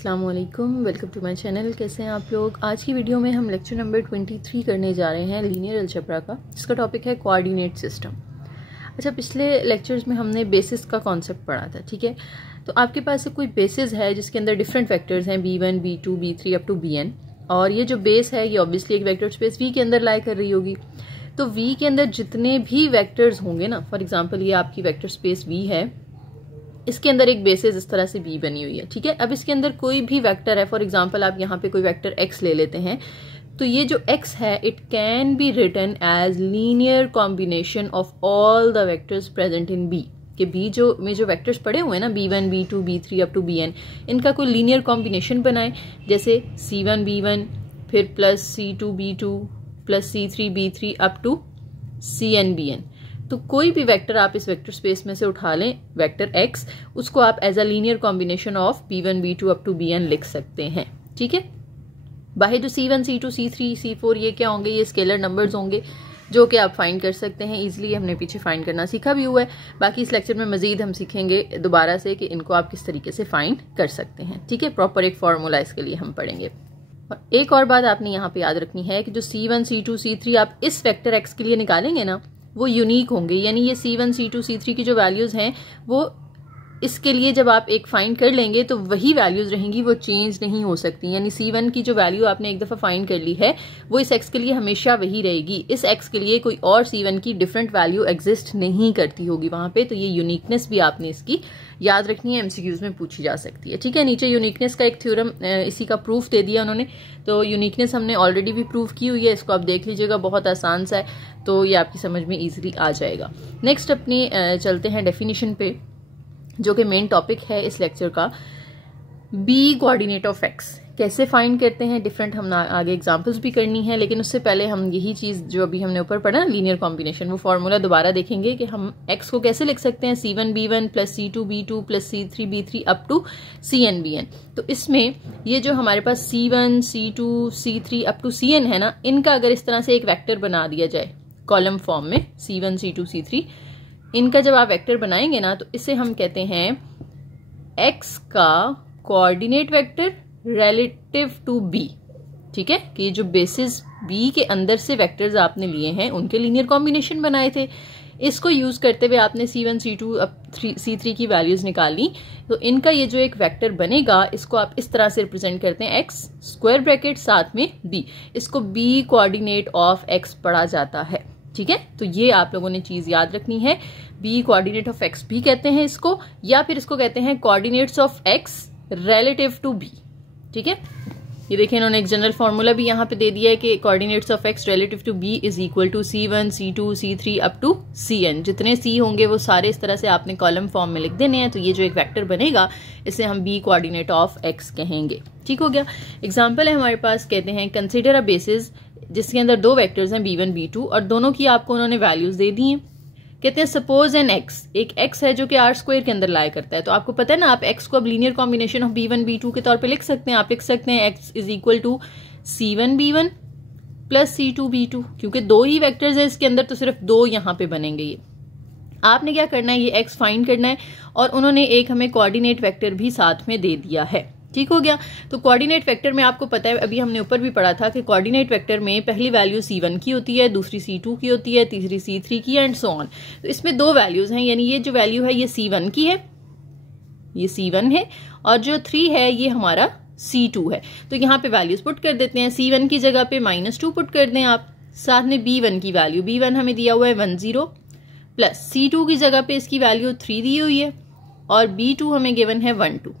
अस्सलाम वालेकुम, welcome to my channel. कैसे हैं आप लोग। आज की वीडियो में हम लेक्चर नंबर 23 करने जा रहे हैं लीनियर अलजेब्रा का, जिसका टॉपिक है कोऑर्डिनेट सिस्टम। अच्छा, पिछले लेक्चर्स में हमने बेसिस का कॉन्सेप्ट पढ़ा था, ठीक है। तो आपके पास कोई बेसिस है जिसके अंदर डिफरेंट वेक्टर्स हैं b1, b2, b3 up to bn, और ये जो बेस है ये ऑब्वियसली एक वेक्टर स्पेस v के अंदर लाई कर रही होगी। तो v के अंदर जितने भी वेक्टर्स होंगे ना, फॉर एग्जाम्पल ये आपकी वेक्टर स्पेस v है, इसके अंदर एक बेसिस इस तरह से b बनी हुई है, ठीक है। अब इसके अंदर कोई भी वेक्टर है, फॉर एग्जांपल आप यहाँ पे कोई वेक्टर x ले लेते हैं, तो ये जो x है it can be written as linear combination of all the vectors present in b। कि b जो में जो वेक्टर्स पड़े हुए हैं ना, b1, b2, b3 up to bn, इनका कोई लीनियर कॉम्बिनेशन बनाए, जैसे c1 b1 फिर plus c2 b2 plus c3 b3 up to cn bn। तो कोई भी वेक्टर आप इस वेक्टर स्पेस में से उठा लें, वेक्टर x, उसको आप as a linear combination of b1 b2 up to bn लिख सकते हैं, ठीक है। बाहर जो c1 c2 c3 c4 ये क्या होंगे, ये स्केलर नंबर्स होंगे जो कि आप फाइंड कर सकते हैं इजीली। हमने पीछे फाइंड करना सीखा भी हुआ है, बाकी इस लेक्चर में मजीद हम सीखेंगे दोबारा से कि इनको आप किस तरीके से फाइंड कर सकते हैं, ठीक है। प्रॉपर एक फॉर्मूला इसके लिए हम पढ़ेंगे। और एक और बात आपने यहाँ पे याद रखनी है कि जो c1 c2 c3 आप इस वेक्टर x के लिए निकालेंगे ना, वो यूनिक होंगे, यानी ये c1 c2 c3 की जो वैल्यूज हैं वो इसके लिए जब आप एक फाइंड कर लेंगे तो वही वैल्यूज रहेंगी, वो चेंज नहीं हो सकती। यानी c1 की जो वैल्यू आपने एक दफ़ा फाइंड कर ली है वो इस x के लिए हमेशा वही रहेगी, इस x के लिए कोई और c1 की डिफरेंट वैल्यू एग्जिस्ट नहीं करती होगी वहां पे। तो ये यूनिकनेस भी आपने इसकी याद रखनी है, एमसीक्यूज में पूछी जा सकती है, ठीक है। नीचे यूनिकनेस का एक थ्योरम इसी का प्रूफ दे दिया उन्होंने, तो यूनिकनेस हमने ऑलरेडी भी प्रूफ की हुई है, इसको आप देख लीजिएगा, बहुत आसान सा है, तो ये आपकी समझ में ईजिली आ जाएगा। नेक्स्ट अपनी चलते हैं डेफिनेशन पे, जो कि मेन टॉपिक है इस लेक्चर का। बी कोऑर्डिनेट ऑफ एक्स कैसे फाइंड करते हैं, डिफरेंट हम आगे एग्जांपल्स भी करनी है, लेकिन उससे पहले हम यही चीज़ जो अभी हमने ऊपर पढ़ा ना, लीनियर कॉम्बिनेशन, वो फार्मूला दोबारा देखेंगे कि हम x को कैसे लिख सकते हैं, c1 b1 plus c2 b2 plus c3 b3 up to cn bn। तो इसमें ये जो हमारे पास c1 c2 c3 up to cn है ना, इनका अगर इस तरह से एक वेक्टर बना दिया जाए कॉलम फॉर्म में, c1 c2 c3, इनका जब आप वेक्टर बनाएंगे ना, तो इसे हम कहते हैं x का coordinate vector relative to b, ठीक है। कि ये जो बेसिस b के अंदर से वेक्टर्स आपने लिए हैं उनके लीनियर कॉम्बिनेशन बनाए थे, इसको यूज करते हुए आपने c1 c2 c3 की वैल्यूज निकाली, तो इनका ये जो एक वेक्टर बनेगा इसको आप इस तरह से रिप्रेजेंट करते हैं, x स्क्वायर ब्रैकेट साथ में b, इसको b कोऑर्डिनेट ऑफ x पढ़ा जाता है, ठीक है। तो ये आप लोगों ने चीज याद रखनी है, b कोऑर्डिनेट ऑफ x भी कहते हैं इसको, या फिर इसको कहते हैं coordinates of x relative to b, ठीक है। ये देखिए इन्होंने एक जनरल फॉर्मूला भी यहाँ पे दे दिया है कि coordinates of x relative to b is equal to c1 c2 c3 up to cn। जितने c होंगे वो सारे इस तरह से आपने कॉलम फॉर्म में लिख देने हैं, तो ये जो एक वेक्टर बनेगा इसे हम b कोऑर्डिनेट ऑफ x कहेंगे, ठीक हो गया। एग्जाम्पल है हमारे पास, कहते हैं कंसिडर अ बेसिस जिसके अंदर दो वेक्टर्स हैं b1 b2 और दोनों की आपको उन्होंने वैल्यूज दे दी हैं। कहते हैं सपोज एन x, एक x है जो कि r स्क्वायर के अंदर लाई करता है, तो आपको पता है ना, आप x को अब linear combination of b1 b2 के तौर पे लिख सकते हैं। आप लिख सकते हैं x is equal to c1 b1 plus c2 b2, क्योंकि दो ही वेक्टर्स है इसके अंदर तो सिर्फ दो यहाँ पे बनेंगे। ये आपने क्या करना है, ये x फाइंड करना है, और उन्होंने एक हमें कोऑर्डिनेट वेक्टर भी साथ में दे दिया है, ठीक हो गया। तो कोऑर्डिनेट वेक्टर में आपको पता है, अभी हमने ऊपर भी पढ़ा था कि कोऑर्डिनेट वेक्टर में पहली वैल्यू c1 की होती है, दूसरी c2 की होती है, तीसरी c3 की, एंड सो ऑन। तो इसमें दो वैल्यूज हैं, यानी ये जो वैल्यू है ये c1 की है, ये c1 है, और जो 3 है ये हमारा c2 है। तो यहाँ पे वैल्यूज पुट कर देते हैं, c1 की जगह पे -2 पुट कर दें आप, साथ में b1 की वैल्यू, b1 हमें दिया हुआ है 10, प्लस c2 की जगह पे इसकी वैल्यू 3 दी हुई है, और b2 हमें गिवन है 12,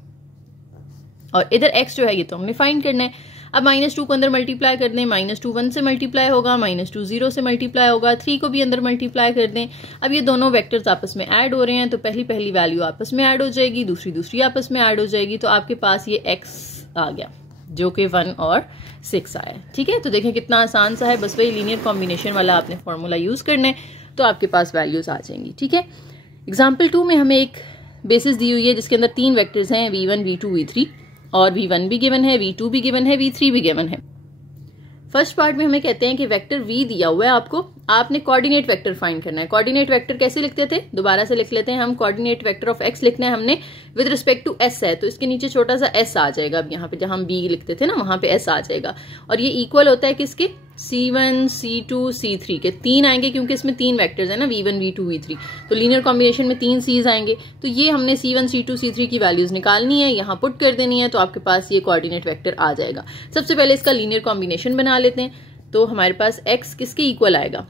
और इधर x जो है ये तो हमने फाइंड करना है। अब -2 को अंदर मल्टीप्लाई कर दें, -2 1 से मल्टीप्लाई होगा, -2 0 से मल्टीप्लाई होगा, 3 को भी अंदर मल्टीप्लाई कर दें। अब ये दोनों वेक्टर्स आपस में ऐड हो रहे हैं, तो पहली वैल्यू आपस में ऐड हो जाएगी, दूसरी आपस में ऐड हो जाएगी, तो आपके पास ये x आ गया जो कि 1 और 6 आया, ठीक है। तो देखें कितना आसान सा है, बस वही लीनियर कॉम्बिनेशन वाला आपने फॉर्मूला यूज करना है, तो आपके पास वैल्यूज आ जाएंगी, ठीक है। एग्जाम्पल 2 में हमें एक बेसिस दी हुई है जिसके अंदर 3 वेक्टर्स हैं, v1 v2 v3, और v1 भी गिवन है, v2 भी गिवन है, v3 भी गिवन है। फर्स्ट पार्ट में हमें कहते हैं कि वेक्टर v दिया हुआ है आपको, आपने कोऑर्डिनेट वेक्टर फाइंड करना है। कोऑर्डिनेट वेक्टर कैसे लिखते थे, दोबारा से लिख लेते हैं हम। कोऑर्डिनेट वेक्टर ऑफ x लिखना है हमने विद रिस्पेक्ट टू s है, तो इसके नीचे छोटा सा s आ जाएगा। अब यहाँ पे जहां हम b लिखते थे ना, वहां पे s आ जाएगा। और ये इक्वल होता है किसके, c1 c2 c3 के। 3 आएंगे क्योंकि इसमें 3 वेक्टर्स है ना, v1 v2 v3, तो लीनियर कॉम्बिनेशन में 3 c's आएंगे। तो ये हमने c1 c2 c3 की वैल्यूज निकालनी है, यहाँ पुट कर देनी है, तो आपके पास ये कोऑर्डिनेट वेक्टर आ जाएगा। सबसे पहले इसका लीनियर कॉम्बिनेशन बना लेते हैं। तो हमारे पास x किसके इक्वल आएगा,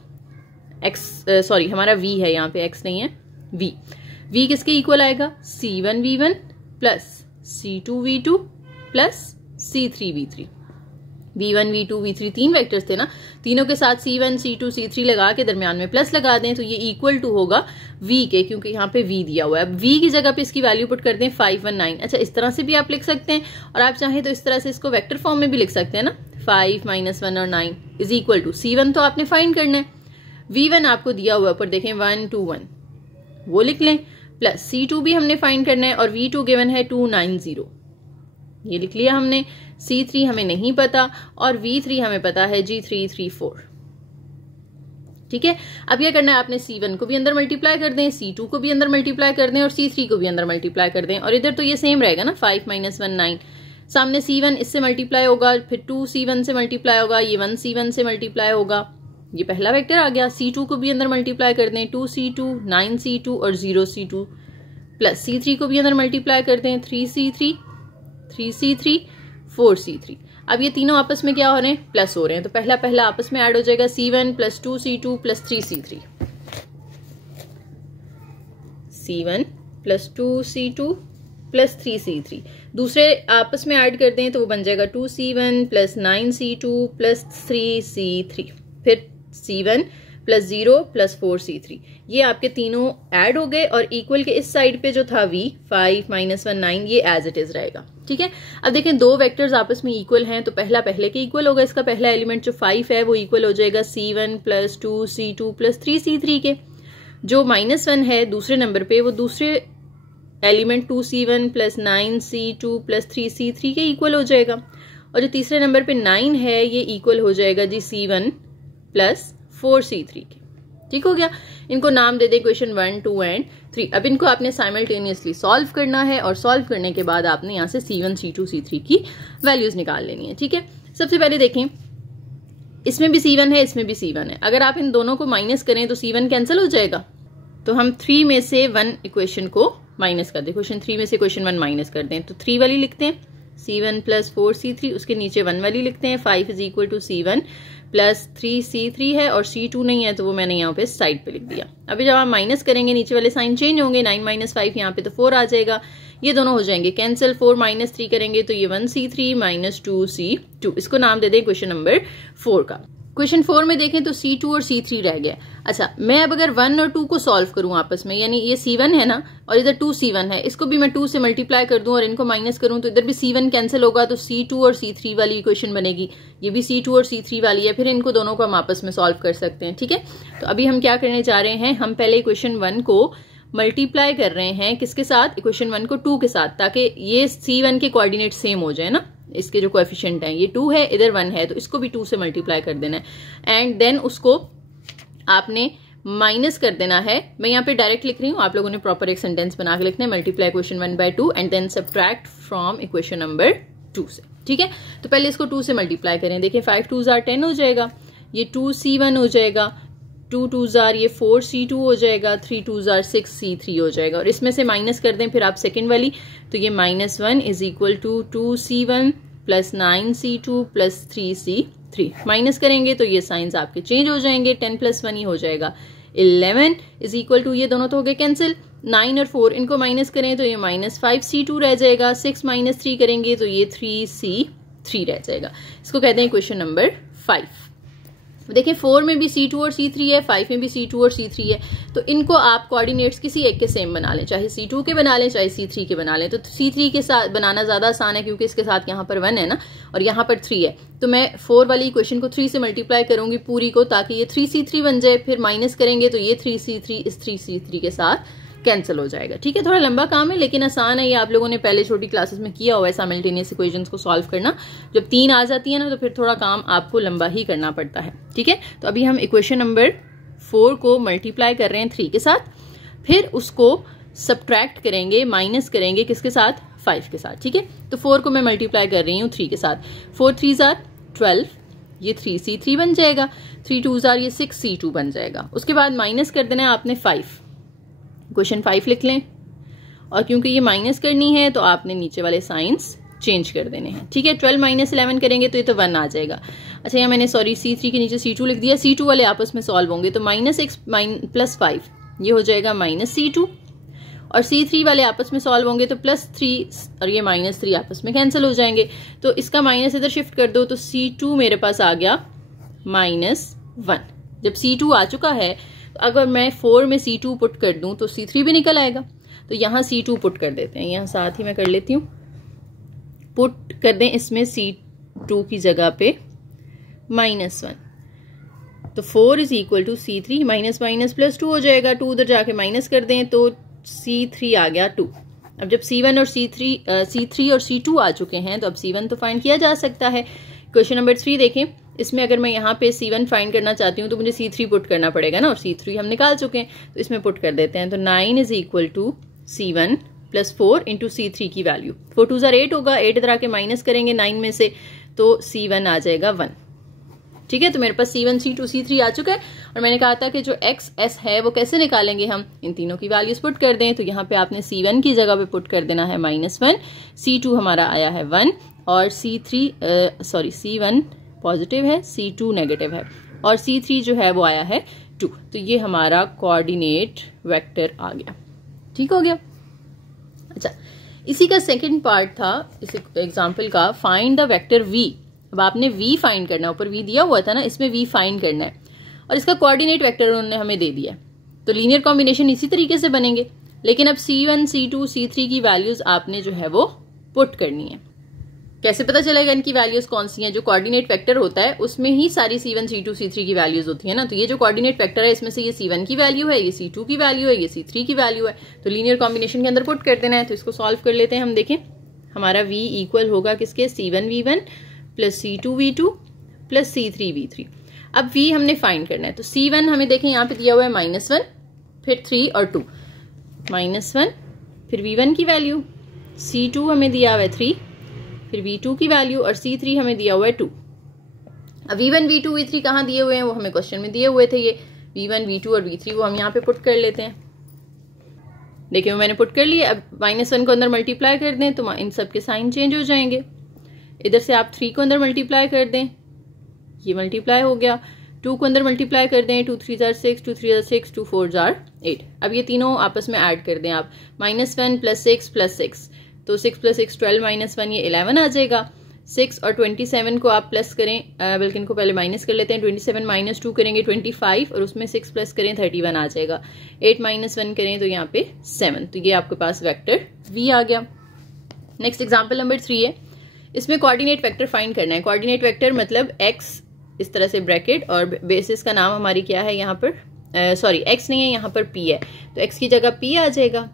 हमारा v है, यहाँ पे x नहीं है, v किसके इक्वल आएगा, c1 v1 plus c2 v2 plus c3 v3। v1 v2 v3 3 vectors थे ना, तीनों के साथ c1 c2 c3 लगा के दरमियान में प्लस लगा दें, तो ये इक्वल टू होगा v के, क्योंकि यहाँ पे v दिया हुआ है। अब v की जगह पे इसकी वैल्यू पुट कर दें 519। अच्छा, इस तरह से भी आप लिख सकते हैं, और आप चाहें तो इस तरह से इसको वेक्टर फॉर्म में भी लिख सकते हैं ना, 5 - 1 और 9 इज इक्वल टू c1 तो आपने फाइंड करना है, v1 आपको दिया हुआ ऊपर देखें 1 2 1, वो लिख लें, प्लस c2 भी हमने फाइंड करना है, और v2 गिवन है 290, ये लिख लिया हमने। c3 हमें नहीं पता, और v3 हमें पता है जी 334। ठीक है, अब क्या करना है, आपने c1 को भी अंदर मल्टीप्लाई कर दें, c2 को भी अंदर मल्टीप्लाई कर दें, और c3 को भी अंदर मल्टीप्लाई कर दें। और इधर तो ये सेम रहेगा ना, 5 - 1 9, सामने c1 इससे मल्टीप्लाई होगा, फिर 2 c1 से मल्टीप्लाई होगा, ये 1 c1 से मल्टीप्लाई होगा, ये पहला वेक्टर आ गया। c2 को भी अंदर मल्टीप्लाई कर दें, 2 c2 9 c2 और 0 c2, प्लस c3 को भी अंदर मल्टीप्लाई कर दें, 3 c3 3 c3 4 c3। अब ये तीनों आपस में क्या हो रहे हैं, प्लस हो रहे हैं, तो पहला पहला आपस में ऐड हो जाएगा, c1 plus 2 c2 plus 3 c3, c1 plus 2 c2 plus 3 c3। दूसरे आपस में ऐड कर दें तो वो बन जाएगा 2 c1 plus 9 c2 plus 3 c3, फिर c1 प्लस 0 प्लस 4 c3। ये आपके तीनों ऐड हो गए, और इक्वल के इस साइड पे जो था v 5 - 1 9, ये एज इट इज रहेगा। ठीक है, अब देखें दो वेक्टर्स आपस में इक्वल हैं, तो पहला पहले के इक्वल होगा, इसका पहला एलिमेंट जो 5 है वो इक्वल हो जाएगा c1 plus 2 c2 plus 3 c3 के। जो -1 है दूसरे नंबर पे, वो दूसरे element 2 c1 plus 9 c2 plus 3 c3 के इक्वल हो जाएगा। और जो तीसरे नंबर पे 9 है, ये इक्वल हो जाएगा जी c1 प्लस 4 c3 के। ठीक हो गया, इनको नाम दे दें क्वेश्चन 1 2 एंड 3। अब इनको आपने साइमल्टेनियसली सॉल्व करना है, और सॉल्व करने के बाद आपने यहाँ से c1 c2 c3 की वैल्यूज निकाल लेनी है। ठीक है, सबसे पहले देखें, इसमें भी c1 है, इसमें भी c1 है। अगर आप इन दोनों को माइनस करें तो c1 कैंसिल हो जाएगा, तो हम 3 में से 1 इक्वेशन को माइनस कर दें, क्वेश्चन 3 में से क्वेश्चन 1 माइनस कर दें, तो 3 वाली लिखते हैं, c1 प्लस 4 c3, उसके नीचे 1 वाली लिखते हैं, 5 is equal to c1 plus 3 c3 है, और c2 नहीं है तो वो मैंने यहाँ पे साइड पे लिख दिया। अभी जब आप माइनस करेंगे नीचे वाले साइन चेंज होंगे, 9 - 5 यहाँ पे तो 4 आ जाएगा, ये दोनों हो जाएंगे कैंसिल। 4 - 3 करेंगे तो ये 1 c3 - 2 c2। इसको नाम दे दें क्वेश्चन नंबर 4 का। क्वेश्चन 4 में देखें तो c2 और c3 रह गया। अच्छा, मैं अब अगर 1 और 2 को सॉल्व करूं आपस में, यानी ये c1 है ना, और इधर 2 c1 है, इसको भी मैं 2 से मल्टीप्लाई कर दूं और इनको माइनस करूं, तो इधर भी c1 कैंसिल होगा, तो c2 और c3 वाली इक्वेशन बनेगी, ये भी c2 और c3 वाली है, फिर इनको दोनों को हम आपस में सॉल्व कर सकते हैं। ठीक है, तो अभी हम क्या करने जा रहे हैं, हम पहले इक्वेशन 1 को मल्टीप्लाई कर रहे हैं किसके साथ, इक्वेशन 1 को 2 के साथ, ताकि ये c1 के कोऑर्डिनेट सेम हो जाए ना। इसके जो कोएफिशिएंट हैं, ये 2 है, इधर 1 है, तो इसको भी 2 से मल्टीप्लाई कर देना है, एंड देन उसको आपने माइनस कर देना है। मैं यहाँ पे डायरेक्ट लिख रही हूँ, आप लोगों ने प्रॉपर एक सेंटेंस बना के लिखना है, multiply equation 1 by 2 and then subtract from equation number 2 से। ठीक है, तो पहले इसको 2 से मल्टीप्लाई करें, देखिए 5 2s are 10 हो जाएगा, ये 2c1 हो जाएगा, 2 2s are ये 4c2 हो जाएगा, 3 2s are 6c3 हो जाएगा, और इसमें से माइनस कर दें फिर आप सेकेंड वाली, तो ये -1 is equal to 2c1 plus 9c2 plus 3c3। Minus करेंगे तो ये साइंस आपके चेंज हो जाएंगे, 10 + 1 ही हो जाएगा, 11 इज इक्वल टू, ये दोनों तो हो गए कैंसिल, 9 और 4 इनको माइनस करें तो ये -5c2 रह जाएगा, 6 - 3 करेंगे तो ये 3c3 रह जाएगा। इसको कहते हैं क्वेश्चन नंबर 5। देखिए 4 में भी c2 और c3 है, 5 में भी c2 और c3 है, तो इनको आप कोऑर्डिनेट्स किसी एक के सेम बना लें, चाहे c2 के बना लें चाहे c3 के बना लें। तो c3 के साथ बनाना ज्यादा आसान है क्योंकि इसके साथ यहाँ पर 1 है ना और यहाँ पर 3 है, तो मैं 4 वाली इक्वेशन को 3 से मल्टीप्लाई करूंगी पूरी को, ताकि ये 3c3 बन जाए, फिर माइनस करेंगे तो ये 3c3 इस 3c3 के साथ कैंसिल हो जाएगा। ठीक है, थोड़ा लंबा काम है लेकिन आसान है, ये आप लोगों ने पहले छोटी क्लासेस में किया हुआ है साइमल्टेनियस इक्वेशंस को सॉल्व करना। जब 3 आ जाती है ना तो फिर थोड़ा काम आपको लंबा ही करना पड़ता है। ठीक है, तो अभी हम इक्वेशन नंबर 4 को मल्टीप्लाई कर रहे हैं 3 के साथ, फिर उसको सब्ट्रैक्ट करेंगे, माइनस करेंगे किसके साथ, 5 के साथ। ठीक है, तो 4 को मैं मल्टीप्लाई कर रही हूँ 3 के साथ। 4 3s are 12, ये 3c3 बन जाएगा, 3 2s are ये 6c2 बन जाएगा। उसके बाद माइनस कर देना है आपने 5, क्वेश्चन 5 लिख लें, और क्योंकि ये माइनस करनी है तो आपने नीचे वाले साइंस चेंज कर देने हैं। ठीक है, 12 माइनस 11 करेंगे तो ये तो 1 आ जाएगा। अच्छा, यहाँ मैंने सॉरी c3 के नीचे c2 लिख दिया, c2 वाले आपस में सॉल्व होंगे तो -6 + 5 ये हो जाएगा -c2, और c3 वाले आपस में सॉल्व होंगे तो +3 और ये -3 आपस में कैंसिल हो जाएंगे। तो इसका माइनस इधर शिफ्ट कर दो तो c2 मेरे पास आ गया -1। जब c2 आ चुका है तो अगर मैं 4 में c2 पुट कर दूं तो c3 भी निकल आएगा। तो यहाँ c2 पुट कर देते हैं, यहाँ साथ ही मैं कर लेती हूँ, पुट कर दें इसमें c2 की जगह पे -1, तो 4 = c3, माइनस माइनस +2 हो जाएगा, 2 उधर जाके माइनस कर दें तो c3 आ गया 2। अब जब c1 और c3 और c2 आ चुके हैं तो अब c1 तो फाइंड किया जा सकता है। क्वेश्चन नंबर 3 देखें, इसमें अगर मैं यहाँ पे c1 फाइंड करना चाहती हूँ तो मुझे c3 पुट करना पड़ेगा ना, और c3 हम निकाल चुके हैं तो इसमें पुट कर देते हैं। तो 9 = c1 + 4 × c3 की वैल्यू, 4 2s are 8 होगा, 8 इधर आके माइनस करेंगे 9 में से तो c1 आ जाएगा 1। ठीक है, तो मेरे पास c1 c2 c3 आ चुका है, और मैंने कहा था कि जो x s है वो कैसे निकालेंगे, हम इन तीनों की वैल्यूज पुट कर दें। तो यहाँ पे आपने c1 की जगह पे पुट कर देना है -1, c2 हमारा आया है 1, और c1 पॉजिटिव है, c2 नेगेटिव है, और c3 जो है वो आया है 2। तो ये हमारा कोऑर्डिनेट वेक्टर आ गया। ठीक हो गया। अच्छा, इसी का सेकेंड पार्ट था इस एग्जाम्पल का, फाइंड द वेक्टर v। अब आपने v फाइंड करना है, ऊपर v दिया हुआ था ना, इसमें v फाइंड करना है, और इसका कोऑर्डिनेट वेक्टर उन्होंने हमें दे दिया। तो लीनियर कॉम्बिनेशन इसी तरीके से बनेंगे, लेकिन अब c1 c2 c3 की वैल्यूज आपने जो है वो पुट करनी है। कैसे पता चलेगा इनकी वैल्यूज कौन सी हैं? जो कोऑर्डिनेट वेक्टर होता है उसमें ही सारी c1 c2 c3 की वैल्यूज होती है ना। तो ये जो कोऑर्डिनेट वेक्टर है इसमें से ये c1 की वैल्यू है, ये c2 की वैल्यू है, ये c3 की वैल्यू है, तो लीनियर कॉम्बिनेशन के अंदर पुट कर देना है। तो इसको सॉल्व कर लेते हैं हम। देखें, हमारा v इक्वल होगा किसके, c1 v1 + c2 v2 + c3 v3। अब v हमने फाइंड करना है, तो c1 हमें देखें यहाँ पे दिया हुआ है -1, फिर 3 और 2, -1, फिर v1 की वैल्यू, c2 हमें दिया हुआ है 3, फिर v2 की वैल्यू, और c3 हमें दिया हुआ है 2। अब v1 v2 v3 कहाँ दिए हुए हैं, वो हमें क्वेश्चन में दिए हुए थे, ये v1 v2 और v3 वो हम यहाँ पे पुट कर लेते हैं। देखिए मैंने पुट कर लिया। अब -1 को अंदर मल्टीप्लाई कर दें तो इन सब के साइन चेंज हो जाएंगे। इधर से आप 3 को अंदर मल्टीप्लाई कर दें, ये मल्टीप्लाई हो गया, 2 को अंदर मल्टीप्लाई कर दें, 2 3s are 6, 2 3s are 6, 2 4s are 8। अब ये तीनों आपस में ऐड कर दें आप, -1 + 6 + 6, तो 6 + 6 12, -1 ये 11 आ जाएगा। 6 और 27 को आप प्लस करें, बल्कि इनको पहले माइनस कर लेते हैं। 27 - 2 करेंगे 25, और उसमें 6 प्लस करें 31 आ जाएगा। 8 - 1 करें तो यहाँ पे 7, तो ये आपके पास वेक्टर v आ गया। नेक्स्ट एग्जाम्पल नंबर 3 है, इसमें कोऑर्डिनेट वेक्टर फाइंड करना है। कोऑर्डिनेट वेक्टर मतलब x इस तरह से ब्रैकेट, और बेसिस का नाम हमारी क्या है यहाँ पर, सॉरी x नहीं है यहाँ पर p है, तो x की जगह p आ जाएगा,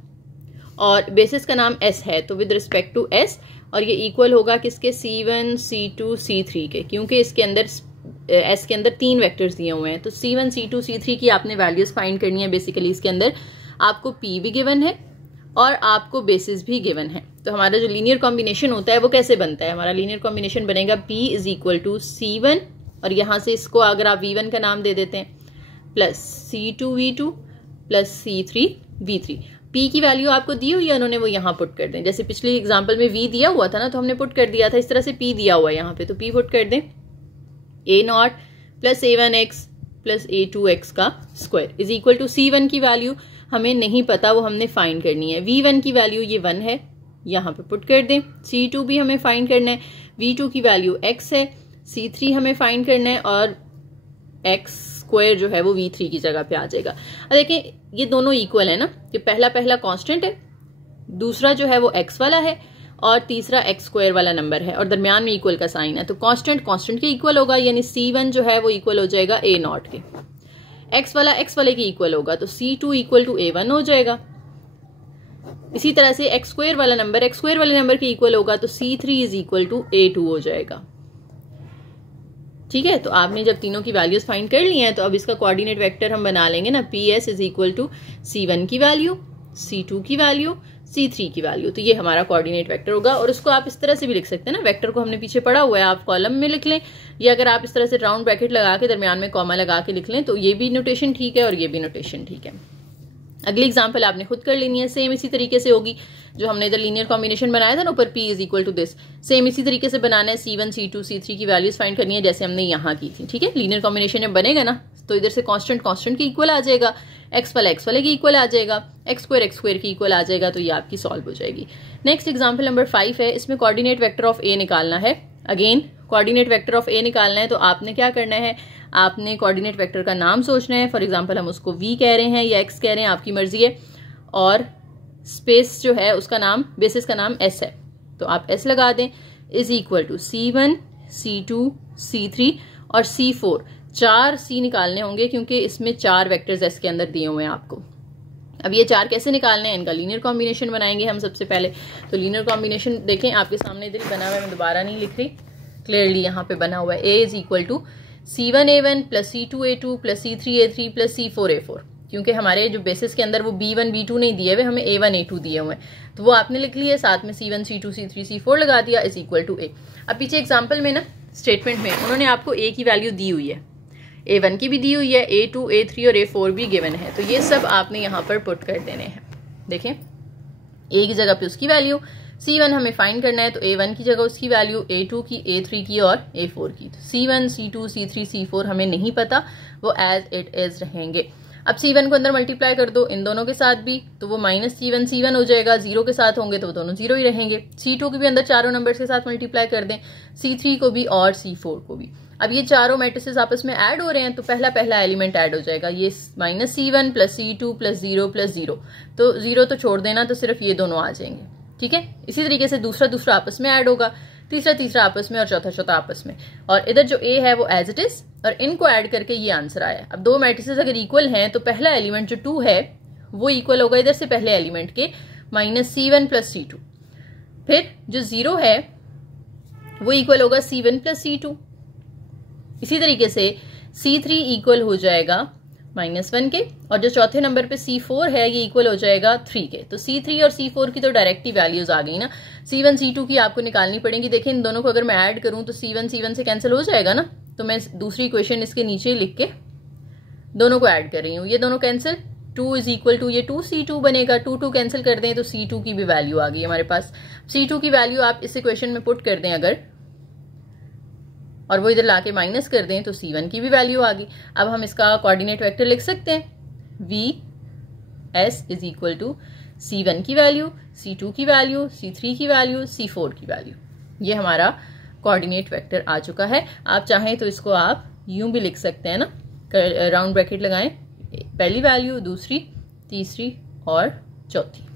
और बेसिस का नाम s है, तो विद रिस्पेक्ट टू s, और ये इक्वल होगा किसके, c1 c2 c3 के, क्योंकि इसके अंदर s के अंदर 3 वेक्टर्स दिए हुए हैं। तो c1 c2 c3 की आपने वैल्यूज फाइंड करनी है। बेसिकली इसके अंदर आपको p भी गिवन है और आपको बेसिस भी गिवन है। तो हमारा जो लीनियर कॉम्बिनेशन होता है वो कैसे बनता है, हमारा लीनियर कॉम्बिनेशन बनेगा p = c1, और यहाँ से इसको अगर आप v1 का नाम दे देते हैं, plus c2 v2 plus c3 v3। p की वैल्यू आपको दी हुई है उन्होंने, वो यहाँ पुट कर दें। जैसे पिछले एग्जांपल में v दिया हुआ था ना, तो हमने पुट कर दिया था, इस तरह से p दिया हुआ है यहाँ पे, तो p पुट कर दें, a0 + a1x + a2x का स्क्वायर = c1 की वैल्यू हमें नहीं पता, वो हमने फाइंड करनी है। v1 की वैल्यू ये 1 है, यहाँ पे पुट कर दें। c2 भी हमें फाइंड करना है, v2 की वैल्यू x है, c3 हमें फाइंड करना है, और x² जो है वो v3 की जगह पे आ जाएगा। अब देखें ये दोनों इक्वल है ना, ये पहला कांस्टेंट है, दूसरा जो है वो x वाला है, और तीसरा x² वाला नंबर है, और दरमियान में इक्वल का साइन है, तो कांस्टेंट के इक्वल होगा, यानी c1 जो है वो इक्वल हो जाएगा a0 के, x वाला x वाले के इक्वल होगा, तो c2 = a1 हो जाएगा। इसी तरह से एक्स स्क्वायर वाला नंबर के इक्वल होगा तो C3 is equal to A2 हो जाएगा। ठीक है, तो आपने जब तीनों की वैल्यूज फाइंड कर ली हैं तो अब इसका कोऑर्डिनेट वेक्टर हम बना लेंगे ना, PS is equal to C1 की वैल्यू, C2 की वैल्यू, C3 की वैल्यू। तो ये हमारा कोऑर्डिनेट वेक्टर होगा। और उसको आप इस तरह से भी लिख सकते हैं ना, वेक्टर को हमने पीछे पढ़ा हुआ है, आप कॉलम में लिख लें, या अगर आप इस तरह से राउंड ब्रैकेट लगा के दरमियान में कॉमा लगा के लिख लें तो ये भी नोटेशन ठीक है और ये भी नोटेशन ठीक है। अगली एग्जांपल आपने खुद कर लेनी है, सेम इसी तरीके से होगी जो हमने इधर लीनियर कॉम्बिनेशन बनाया था ना ऊपर, P is equal to this, same इसी तरीके से बनाना है। C1 C2 C3 की वैल्यूज फाइंड करनी है जैसे हमने यहाँ की थी। ठीक है, लीनियर कॉम्बिनेशन जब बनेगा ना तो इधर से कांस्टेंट की इक्वल आ जाएगा, x वाले की इक्वल आ जाएगा, x स्क्वायर की इक्वल आ जाएगा, तो ये आपकी सॉल्व हो जाएगी। नेक्स्ट एग्जाम्पल नंबर 5 है, इसमें कोऑर्डिनेट वेक्टर ऑफ A निकालना है। Again coordinate vector of A निकालना है तो आपने क्या करना है, आपने कोऑर्डिनेट वेक्टर का नाम सोचना है। फॉर एग्जांपल हम उसको V कह रहे हैं या X कह रहे हैं, आपकी मर्जी है। और स्पेस जो है उसका नाम, बेसिस का नाम S है, तो आप S लगा दें। Is equal to C1 C2 C3 और C4, 4 C निकालने होंगे क्योंकि इसमें 4 वेक्टर्स S के अंदर दिए हुए हैं आपको। अब ये 4 कैसे निकालने हैं, इनका लीनियर कॉम्बिनेशन बनाएंगे हम सबसे पहले। तो लीनियर कॉम्बिनेशन देखें आपके सामने इधर बना हुआ है, मैं दोबारा नहीं लिख रही, क्लियरली यहाँ पे बना हुआ है। A is equal to C1A1 plus C2A2 plus C3A3 plus C4A4, क्योंकि हमारे जो बेसिस के अंदर वो B1 B2 नहीं दिए हुए, हमें A1 A2 दिए हुए हैं, तो वो आपने लिख लिया, साथ में C1 C2 C3 C4 लगा दिया इज इक्वल टू A। अब पीछे एग्जाम्पल में ना, स्टेटमेंट में उन्होंने आपको A की वैल्यू दी हुई है, A1 की भी दी हुई है, A2 A3 और A4 भी गिवन है, तो ये सब आपने यहाँ पर पुट कर देने हैं। देखें, A की जगह पे उसकी वैल्यू, C1 हमें फाइंड करना है तो A1 की जगह उसकी वैल्यू, A2 की, A3 की और A4 की। तो C1 C2 C3 C4 हमें नहीं पता, वो एज इट इज रहेंगे। अब C1 को अंदर मल्टीप्लाई कर दो इन दोनों के साथ भी, तो वो माइनस C1 हो जाएगा, 0 के साथ होंगे तो वो दोनों 0 ही रहेंगे। C2 को भी अंदर चारों नंबर्स के साथ मल्टीप्लाई कर दें, C3 को भी और C4 को भी। अब ये चारों मैट्रिसेस आपस में ऐड हो रहे हैं तो पहला एलिमेंट ऐड हो जाएगा, ये minus C1 plus C2 plus 0 plus 0, तो 0 तो छोड़ देना, तो सिर्फ ये दोनों आ जाएंगे। ठीक है, इसी तरीके से दूसरा आपस में ऐड होगा, तीसरा आपस में और चौथा आपस में, और इधर जो A है वो एज इट इज, और इनको ऐड करके ये आंसर आया। अब दो मैट्रिसेस अगर इक्वल हैं तो पहला एलिमेंट जो 2 है वो इक्वल होगा इधर से पहले एलिमेंट के माइनस C1 प्लस C2, फिर जो 0 है वो इक्वल होगा C1 प्लस C2। इसी तरीके से C3 इक्वल हो जाएगा -1 के, और जो चौथे नंबर पे C4 है ये इक्वल हो जाएगा 3 के। तो C3 और C4 की तो डायरेक्ट ही वैल्यूज आ गई ना, C1 C2 की आपको निकालनी पड़ेगी। देखें इन दोनों को अगर मैं ऐड करूं तो C1 से कैंसिल हो जाएगा ना, तो मैं दूसरी इक्वेशन इसके नीचे लिख के दोनों को ऐड कर रही हूँ, ये दोनों कैंसिल, 2 इज इक्वल टू ये 2C2 बनेगा, 2 कैंसिल कर दें तो C2 की भी वैल्यू आ गई हमारे पास। C2 की वैल्यू आप इस इक्वेशन में पुट कर दें अगर, और वो इधर लाके माइनस कर दें तो C1 की भी वैल्यू आ गई। अब हम इसका कोऑर्डिनेट वेक्टर लिख सकते हैं, VS is equal to C1 की वैल्यू, C2 की वैल्यू, C3 की वैल्यू, C4 की वैल्यू। ये हमारा कोऑर्डिनेट वेक्टर आ चुका है। आप चाहें तो इसको आप यूं भी लिख सकते हैं ना, राउंड ब्रैकेट लगाएं, पहली वैल्यू, दूसरी, तीसरी और चौथी,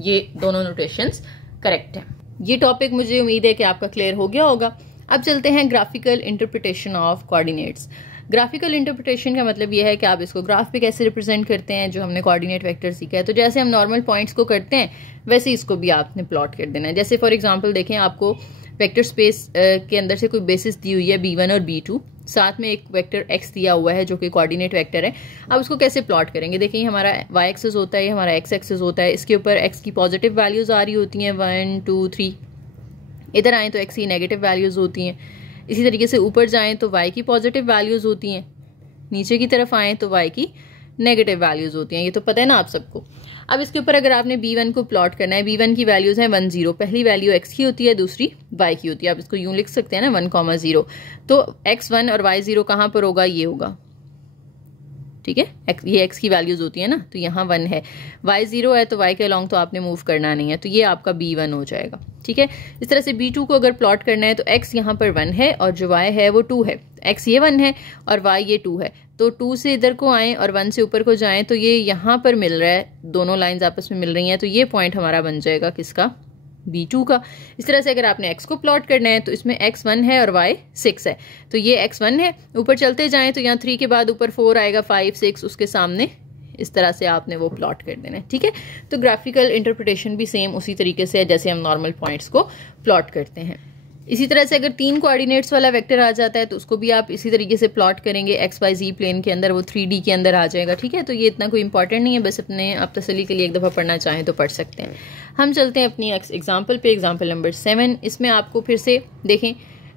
ये दोनों नोटेशंस करेक्ट हैं। ये टॉपिक मुझे उम्मीद है कि आपका क्लियर हो गया होगा। अब चलते हैं graphical interpretation of coordinates. Graphical interpretation का मतलब यह है कि आप इसको ग्राफ पे कैसे रिप्रेजेंट करते हैं, जो हमने कोऑर्डिनेट वेक्टर सीखा है। तो जैसे हम नॉर्मल पॉइंट्स को करते हैं वैसे इसको भी आपने प्लॉट कर देना है। जैसे फॉर एग्जांपल देखें, आपको वेक्टर स्पेस के अंदर से कोई बेसिस दी हुई है B1 और B2, साथ में एक वेक्टर x दिया हुआ है जो कि कोऑर्डिनेट वेक्टर है। अब उसको कैसे प्लॉट करेंगे, देखिए हमारा y एक्सिस होता है, ये हमारा x एक्सिस होता है, इसके ऊपर x की पॉजिटिव वैल्यूज आ रही होती हैं 1 2 3, इधर आएँ तो x की नेगेटिव वैल्यूज होती हैं। इसी तरीके से ऊपर जाएं तो y की पॉजिटिव वैल्यूज होती हैं, नीचे की तरफ आएँ तो y की नेगेटिव वैल्यूज होती हैं, ये तो पता है ना आप सबको। अब इसके ऊपर अगर आपने B1 को प्लॉट करना है, B1 की वैल्यूज हैं 1 0, पहली वैल्यू x की होती है, दूसरी y की होती है। आप इसको यूं लिख सकते हैं ना 1 0, तो x1 और y0 कहाँ पर होगा, ये होगा, ठीक है, ये x की वैल्यूज होती है ना, तो यहाँ 1 है, y0 है तो y के अलॉन्ग तो आपने मूव करना नहीं है, तो ये आपका B1 हो जाएगा। ठीक है, इस तरह से B2 को अगर प्लॉट करना है तो x यहाँ पर 1 है और जो y है वो 2 है, x ये 1 है और y ये 2 है, तो 2 से इधर को आएँ और 1 से ऊपर को जाएं तो ये यहाँ पर मिल रहा है, दोनों लाइंस आपस में मिल रही हैं, तो ये पॉइंट हमारा बन जाएगा किसका, B2 का। इस तरह से अगर आपने x को प्लॉट करना है तो इसमें x 1 है और y 6 है, तो ये x 1 है, ऊपर चलते जाएं तो यहाँ 3 के बाद ऊपर 4 आएगा, 5 6, उसके सामने इस तरह से आपने वो प्लॉट कर देना है, ठीक है। तो ग्राफिकल इंटरप्रिटेशन भी सेम उसी तरीके से है जैसे हम नॉर्मल पॉइंट्स को प्लॉट करते हैं। इसी तरह से अगर 3 कोऑर्डिनेट्स वाला वेक्टर आ जाता है तो उसको भी आप इसी तरीके से प्लॉट करेंगे एक्स वाई जी प्लेन के अंदर, वो 3D के अंदर आ जाएगा, ठीक है। तो ये इतना कोई इंपॉर्टेंट नहीं है, बस अपने आप तसल्ली के लिए एक दफ़ा पढ़ना चाहें तो पढ़ सकते हैं। हम चलते हैं अपनी एग्जाम्पल पे, एग्जाम्पल नंबर 7। इसमें आपको फिर से देखें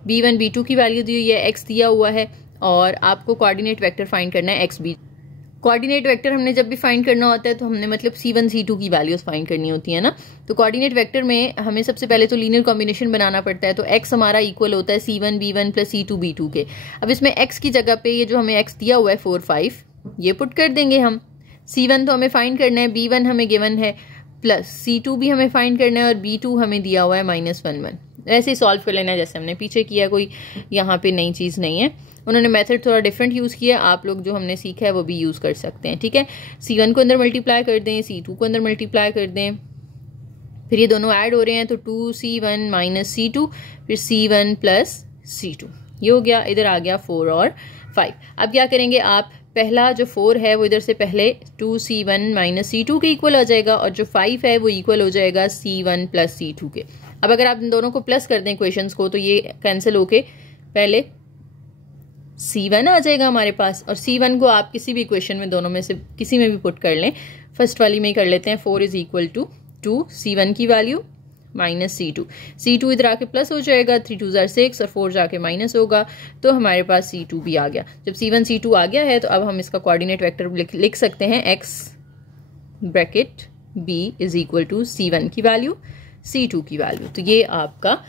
b1 b2 की वैल्यू दी हुई है, x दिया हुआ है और आपको कोऑर्डिनेट वेक्टर फाइंड करना है xb। कोऑर्डिनेट वेक्टर हमने जब भी फाइंड करना होता है तो हमने मतलब c1 c2 की वैल्यूज फाइंड करनी होती है ना। तो कोऑर्डिनेट वेक्टर में हमें सबसे पहले तो लीनियर कॉम्बिनेशन बनाना पड़ता है। तो x हमारा इक्वल होता है c1 b1 plus c2 b2 के। अब इसमें x की जगह पे ये जो हमें x दिया हुआ है 4 5 ये पुट कर देंगे हम। c1 तो हमें फाइंड करना है, b1 हमें गिवन है, प्लस c2 भी हमें फाइंड करना है और b2 हमें दिया हुआ है -1 1। ऐसे ही सॉल्व कर लेना है जैसे हमने पीछे किया, कोई यहाँ पे नई चीज़ नहीं है। उन्होंने मेथड थोड़ा डिफरेंट यूज़ किया, आप लोग जो हमने सीखा है वो भी यूज़ कर सकते हैं, ठीक है। c1 को अंदर मल्टीप्लाई कर दें, c2 को अंदर मल्टीप्लाई कर दें, फिर ये दोनों ऐड हो रहे हैं तो 2c1 माइनस c2, फिर c1 प्लस c2, ये हो गया। इधर आ गया 4 और 5। अब क्या करेंगे आप, पहला जो 4 है वो इधर से पहले 2c1 माइनस c2 के इक्वल आ जाएगा और जो 5 है वो इक्वल हो जाएगा c1 प्लस c2 के। अब अगर आप इन दोनों को प्लस कर दें इक्वेशंस को तो ये कैंसिल होके पहले c1 आ जाएगा हमारे पास, और c1 को आप किसी भी इक्वेशन में दोनों में से किसी में भी पुट कर लें। फर्स्ट वाली में ही कर लेते हैं, 4 इज इक्वल टू 2 c1 की वैल्यू माइनस c2 इधर आके प्लस हो जाएगा, 3 2 6 और 4 जाके माइनस होगा, तो हमारे पास c2 भी आ गया। जब c1 c2 आ गया है तो अब हम इसका कोऑर्डिनेट वेक्टर लिख सकते हैं, x bracket b is equal to c1 की वैल्यू c2 की वैल्यू। तो ये आपका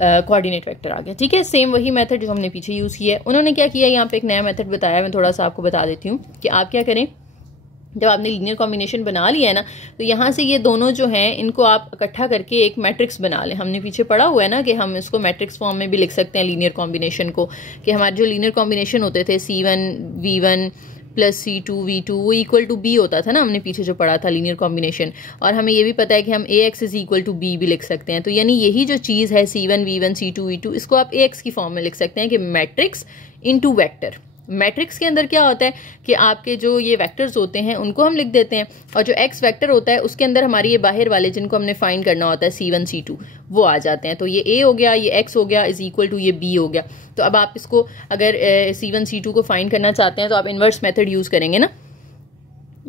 कोऑर्डिनेट वेक्टर आ गया, ठीक है। सेम वही मेथड जो हमने पीछे यूज़ किया है। उन्होंने क्या किया, यहाँ पे एक नया मेथड बताया, मैं थोड़ा सा आपको बता देती हूँ कि आप क्या करें। जब आपने लीनियर कॉम्बिनेशन बना लिया है ना, तो यहाँ से ये दोनों जो हैं इनको आप इकट्ठा करके एक मैट्रिक्स बना लें। हमने पीछे पढ़ा हुआ है ना कि हम इसको मैट्रिक्स फॉर्म में भी लिख सकते हैं लीनियर कॉम्बिनेशन को, कि हमारे जो लीनियर कॉम्बिनेशन होते थे c1 v1 plus c2 v2 वो इक्वल टू b होता था ना, हमने पीछे जो पढ़ा था लीनियर कॉम्बिनेशन। और हमें ये भी पता है कि हम ax is equal to b भी लिख सकते हैं। तो यानी यही जो चीज़ है c1 v1 c2 v2, इसको आप ax की फॉर्म में लिख सकते हैं कि मैट्रिक्स इनटू वेक्टर। मैट्रिक्स के अंदर क्या होता है कि आपके जो ये वेक्टर्स होते हैं उनको हम लिख देते हैं, और जो एक्स वेक्टर होता है उसके अंदर हमारी ये बाहर वाले जिनको हमने फाइंड करना होता है c1 c2 वो आ जाते हैं। तो ये a हो गया, ये x हो गया इज इक्वल टू ये b हो गया। तो अब आप इसको अगर c1 c2 को फाइंड करना चाहते हैं तो आप इन्वर्स मेथड यूज़ करेंगे ना,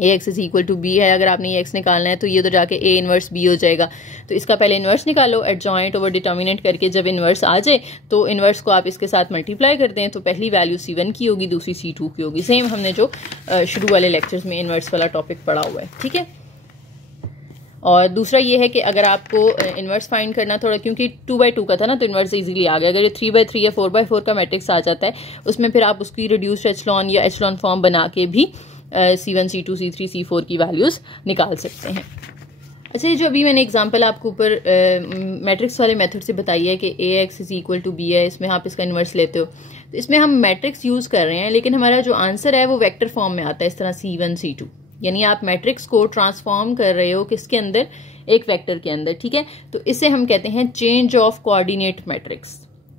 ax is equal to b है, अगर आपने ये x निकालना है तो ये तो जाके a इन्वर्स b हो जाएगा। तो इसका पहले इन्वर्स निकालो, एडजॉइंट ओवर डिटर्मिनेंट करके जब इन्वर्स आ जाए तो इन्वर्स को आप इसके साथ मल्टीप्लाई कर दें, तो पहली वैल्यू c1 की होगी, दूसरी c2 की होगी। सेम हमने जो शुरू वाले लेक्चर्स में इन्वर्स वाला टॉपिक पढ़ा हुआ है, ठीक है। और दूसरा ये है कि अगर आपको इन्वर्स फाइंड करना थोड़ा, क्योंकि 2/2 का था ना तो इन्वर्स इजीली आ गया। अगर ये 3/3 या 4/4 का मैट्रिक्स आ जाता है उसमें फिर आप उसकी रिड्यूस्ड एचलॉन या एचलॉन फॉर्म बना के भी c1 c2 c3 c4 की वैल्यूज़ निकाल सकते हैं। अच्छा, जो अभी मैंने एग्जांपल आपको ऊपर मैट्रिक्स वाले मेथड से बताई है कि ax is equal to b है, इसमें आप इसका इन्वर्स लेते हो, तो इसमें हम मैट्रिक्स यूज़ कर रहे हैं लेकिन हमारा जो आंसर है वो वेक्टर फॉर्म में आता है, इस तरह c1 c2। यानी आप मैट्रिक्स को ट्रांसफॉर्म कर रहे हो किसके अंदर, एक वेक्टर के अंदर, ठीक है। तो इसे हम कहते हैं change of coordinate matrix.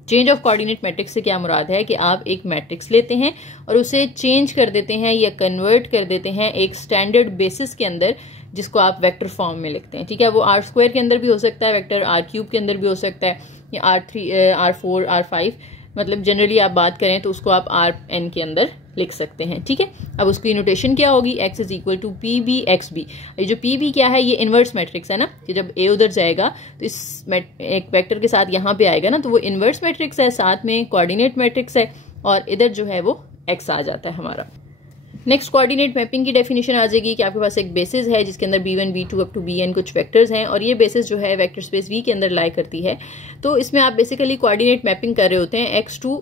Change of coordinate matrix से क्या मुराद है कि आप एक मैट्रिक्स लेते हैं और उसे चेंज कर देते हैं या कन्वर्ट कर देते हैं एक स्टैंडर्ड बेसिस के अंदर, जिसको आप वेक्टर फॉर्म में लिखते हैं, ठीक है। वो r² के अंदर भी हो सकता है वेक्टर, r³ के अंदर भी हो सकता है, या r3 r4 r5, मतलब जनरली आप बात करें तो उसको आप rn के अंदर लिख सकते हैं, ठीक है। अब उसकी नोटेशन क्या होगी, x is equal to p b x b. ये जो पी बी क्या है, ये इन्वर्स मैट्रिक्स है ना, कि जब a उधर जाएगा तो इस एक वेक्टर के साथ यहाँ पे आएगा ना, तो वो इन्वर्स मैट्रिक्स है, साथ में कोऑर्डिनेट मैट्रिक्स है, और इधर जो है वो x आ जाता है हमारा। नेक्स्ट कोऑर्डिनेट मैपिंग की डेफिनेशन आ जाएगी कि आपके पास एक बेसिस है जिसके अंदर b1 b2 up to bn कुछ वेक्टर्स हैं, और ये बेसिस जो है वेक्टर स्पेस v के अंदर लाई करती है। तो इसमें आप बेसिकली कोऑर्डिनेट मैपिंग कर रहे होते हैं x2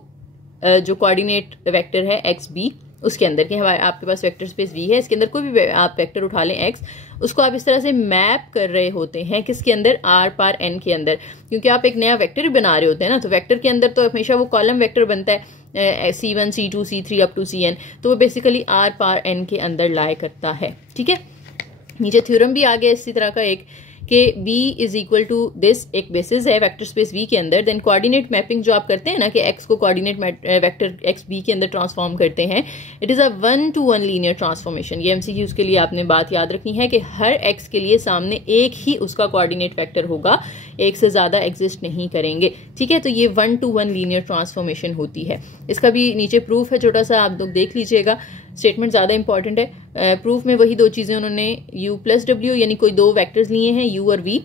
जो कोऑर्डिनेट वेक्टर है xb उसके अंदर, कि हमारे आपके पास वेक्टर स्पेस v है, इसके अंदर कोई भी आप वेक्टर उठा लें x, उसको आप इस तरह से मैप कर रहे होते हैं किसके अंदर, r पार n के अंदर, क्योंकि आप एक नया वेक्टर बना रहे होते हैं ना। तो वेक्टर के अंदर तो हमेशा वो कॉलम वेक्टर बनता है c1 c2 c3 up to cn, तो वो बेसिकली r पार n के अंदर लाई करता है, ठीक है। नीचे थ्योरम भी आ गया इसी तरह का एक, कि b is equal to this एक बेसिस है वेक्टर स्पेस v के अंदर, देन कोऑर्डिनेट मैपिंग जो आप करते हैं ना कि x को कोऑर्डिनेट वेक्टर x b के अंदर ट्रांसफॉर्म करते हैं, it is a 1-to-1 linear transformation. ये MCQs के लिए आपने बात याद रखनी है कि हर x के लिए सामने एक ही उसका कोऑर्डिनेट वेक्टर होगा, एक से ज़्यादा एग्जिस्ट नहीं करेंगे, ठीक है। तो ये 1-to-1 लीनियर ट्रांसफॉर्मेशन होती है। इसका भी नीचे प्रूफ है छोटा सा, आप लोग देख लीजिएगा, स्टेटमेंट ज़्यादा इंपॉर्टेंट है। प्रूफ में वही दो चीज़ें उन्होंने u प्लस w यानी कोई दो वेक्टर्स लिए हैं u और v,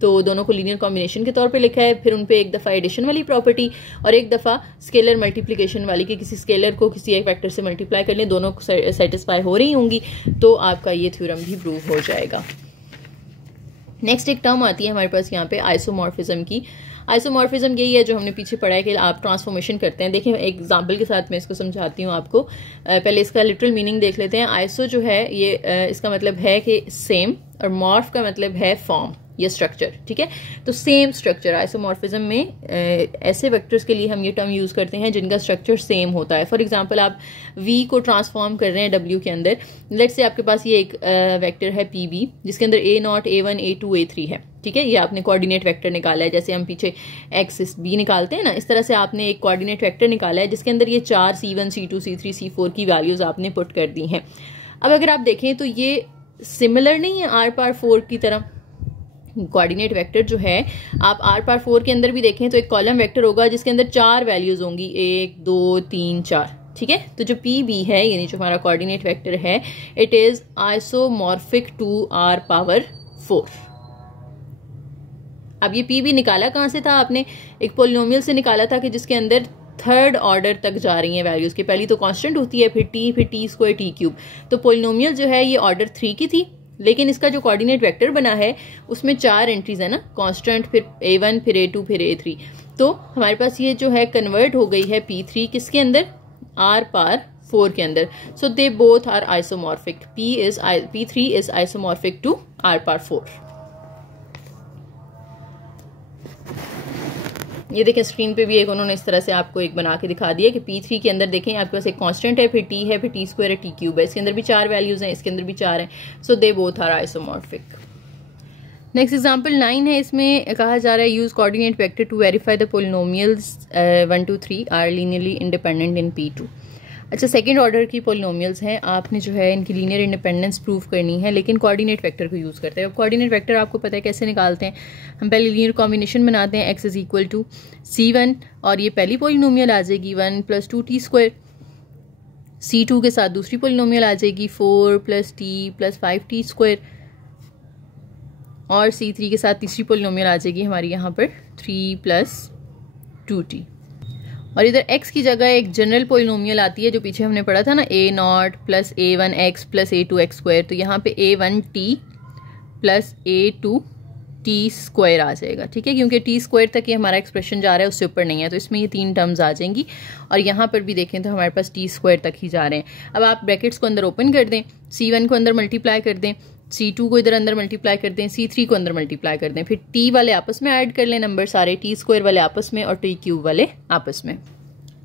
तो दोनों को लीनियर कॉम्बिनेशन के तौर पे लिखा है, फिर उन पे एक दफ़ा एडिशन वाली प्रॉपर्टी और एक दफ़ा स्केलर मल्टीप्लिकेशन वाली कि किसी स्केलर को किसी एक वेक्टर से मल्टीप्लाई कर लें, दोनों सेटिस्फाई हो रही होंगी तो आपका ये थ्योरम भी प्रूव हो जाएगा। नेक्स्ट एक टर्म आती है हमारे पास यहाँ पे आइसोमॉर्फिज्म की। आइसोमॉर्फिज्म यही है जो हमने पीछे पढ़ा है कि आप ट्रांसफॉर्मेशन करते हैं। देखिए एक एग्जांपल के साथ मैं इसको समझाती हूँ आपको। पहले इसका लिटरल मीनिंग देख लेते हैं। आइसो जो है ये इसका मतलब है कि सेम, और मॉर्फ का मतलब है फॉर्म या स्ट्रक्चर, ठीक है। तो सेम स्ट्रक्चर आइसोमॉर्फिज्म में ऐसे वेक्टर्स के लिए हम ये टर्म यूज करते हैं जिनका स्ट्रक्चर सेम होता है। फॉर एग्जांपल आप v को ट्रांसफॉर्म कर रहे हैं w के अंदर, लेट्स से आपके पास ये एक वेक्टर है pb जिसके अंदर a0 a1 a2 a3 है, ठीक है। ये आपने कोऑर्डिनेट वेक्टर निकाला है, जैसे हम पीछे एक्सिस b निकालते हैं ना, इस तरह से आपने एक कोऑर्डिनेट वेक्टर निकाला है जिसके अंदर ये 4 c1 c2 c3 c4 की वैल्यूज आपने पुट कर दी हैं। अब अगर आप देखें तो ये सिमिलर नहीं है r पावर 4 की तरह। कोऑर्डिनेट वेक्टर जो है आप r पावर 4 के अंदर भी देखें तो एक कॉलम वेक्टर होगा जिसके अंदर 4 वैल्यूज होंगी, 1 2 3 4, ठीक है। तो जो pb है यानी जो हमारा कोऑर्डिनेट वेक्टर है, it is isomorphic to r power 4। अब ये pb निकाला कहां से था आपने? एक पोलिनोमियल से निकाला था कि जिसके अंदर थर्ड ऑर्डर तक जा रही है वैल्यूज की। पहली तो कांस्टेंट होती है, फिर t स्क्वायर t क्यूब। तो पोलिनोमियल जो है ये ऑर्डर 3 की थी, लेकिन इसका जो कोऑर्डिनेट वेक्टर बना है उसमें 4 एंट्रीज है ना, कांस्टेंट, फिर a1 फिर a2 फिर a3। तो हमारे पास ये जो है कन्वर्ट हो गई है p3 किसके अंदर? r पावर 4 के अंदर। So they both are isomorphic. p3 is isomorphic to r power 4। ये देखें स्क्रीन पे भी एक उन्होंने इस तरह से आपको एक बना के दिखा दिया कि p3 के अंदर देखें आपके पास एक कांस्टेंट है, फिर t है, फिर t स्क्वायर है, t क्यूब है, इसके अंदर भी 4 वैल्यूज हैं, इसके अंदर भी 4 हैं। So they both are isomorphic. Next example 9 है। इसमें कहा जा रहा है use coordinate vector to verify the polynomials 1 2 3 are linearly independent in p2। अच्छा, सेकंड ऑर्डर की पोलिनोमियल्स हैं, आपने जो है इनकी लीनियर इंडिपेंडेंस प्रूव करनी है, लेकिन कोऑर्डिनेट वेक्टर को यूज़ करते हैं। अब कोऑर्डिनेट वेक्टर आपको पता है कैसे निकालते हैं। हम पहले लीनियर कॉम्बिनेशन बनाते हैं, x is equal to c1, और ये पहली पोलिनोमियल आ जाएगी 1 + 2t स्क्वायर। c2 के साथ दूसरी पोलिनोमियल आ जाएगी 4 + t + 5t स्क्वायर, और c3 के साथ तीसरी पोलिनोमियल आ जाएगी हमारी यहाँ पर 3 + 2t। और इधर x की जगह एक जनरल पोलिनोमियल आती है जो पीछे हमने पढ़ा था ना, a0 + a1x + a2x स्क्वायर। तो यहाँ पे a1t + a2t स्क्वायर आ जाएगा, ठीक है, क्योंकि t स्क्वायर तक ये हमारा एक्सप्रेशन जा रहा है, उससे ऊपर नहीं है, तो इसमें ये 3 टर्म्स आ जाएंगी। और यहाँ पर भी देखें तो हमारे पास t स्क्वायर तक ही जा रहे हैं। अब आप ब्रैकेट्स को अंदर ओपन कर दें, c1 को अंदर मल्टीप्लाई कर दें, c2 को इधर अंदर मल्टीप्लाई कर दें, c3 को अंदर मल्टीप्लाई कर दें, फिर t वाले आपस में ऐड कर लें नंबर सारे, t स्क्वायर वाले आपस में और t क्यूब वाले आपस में।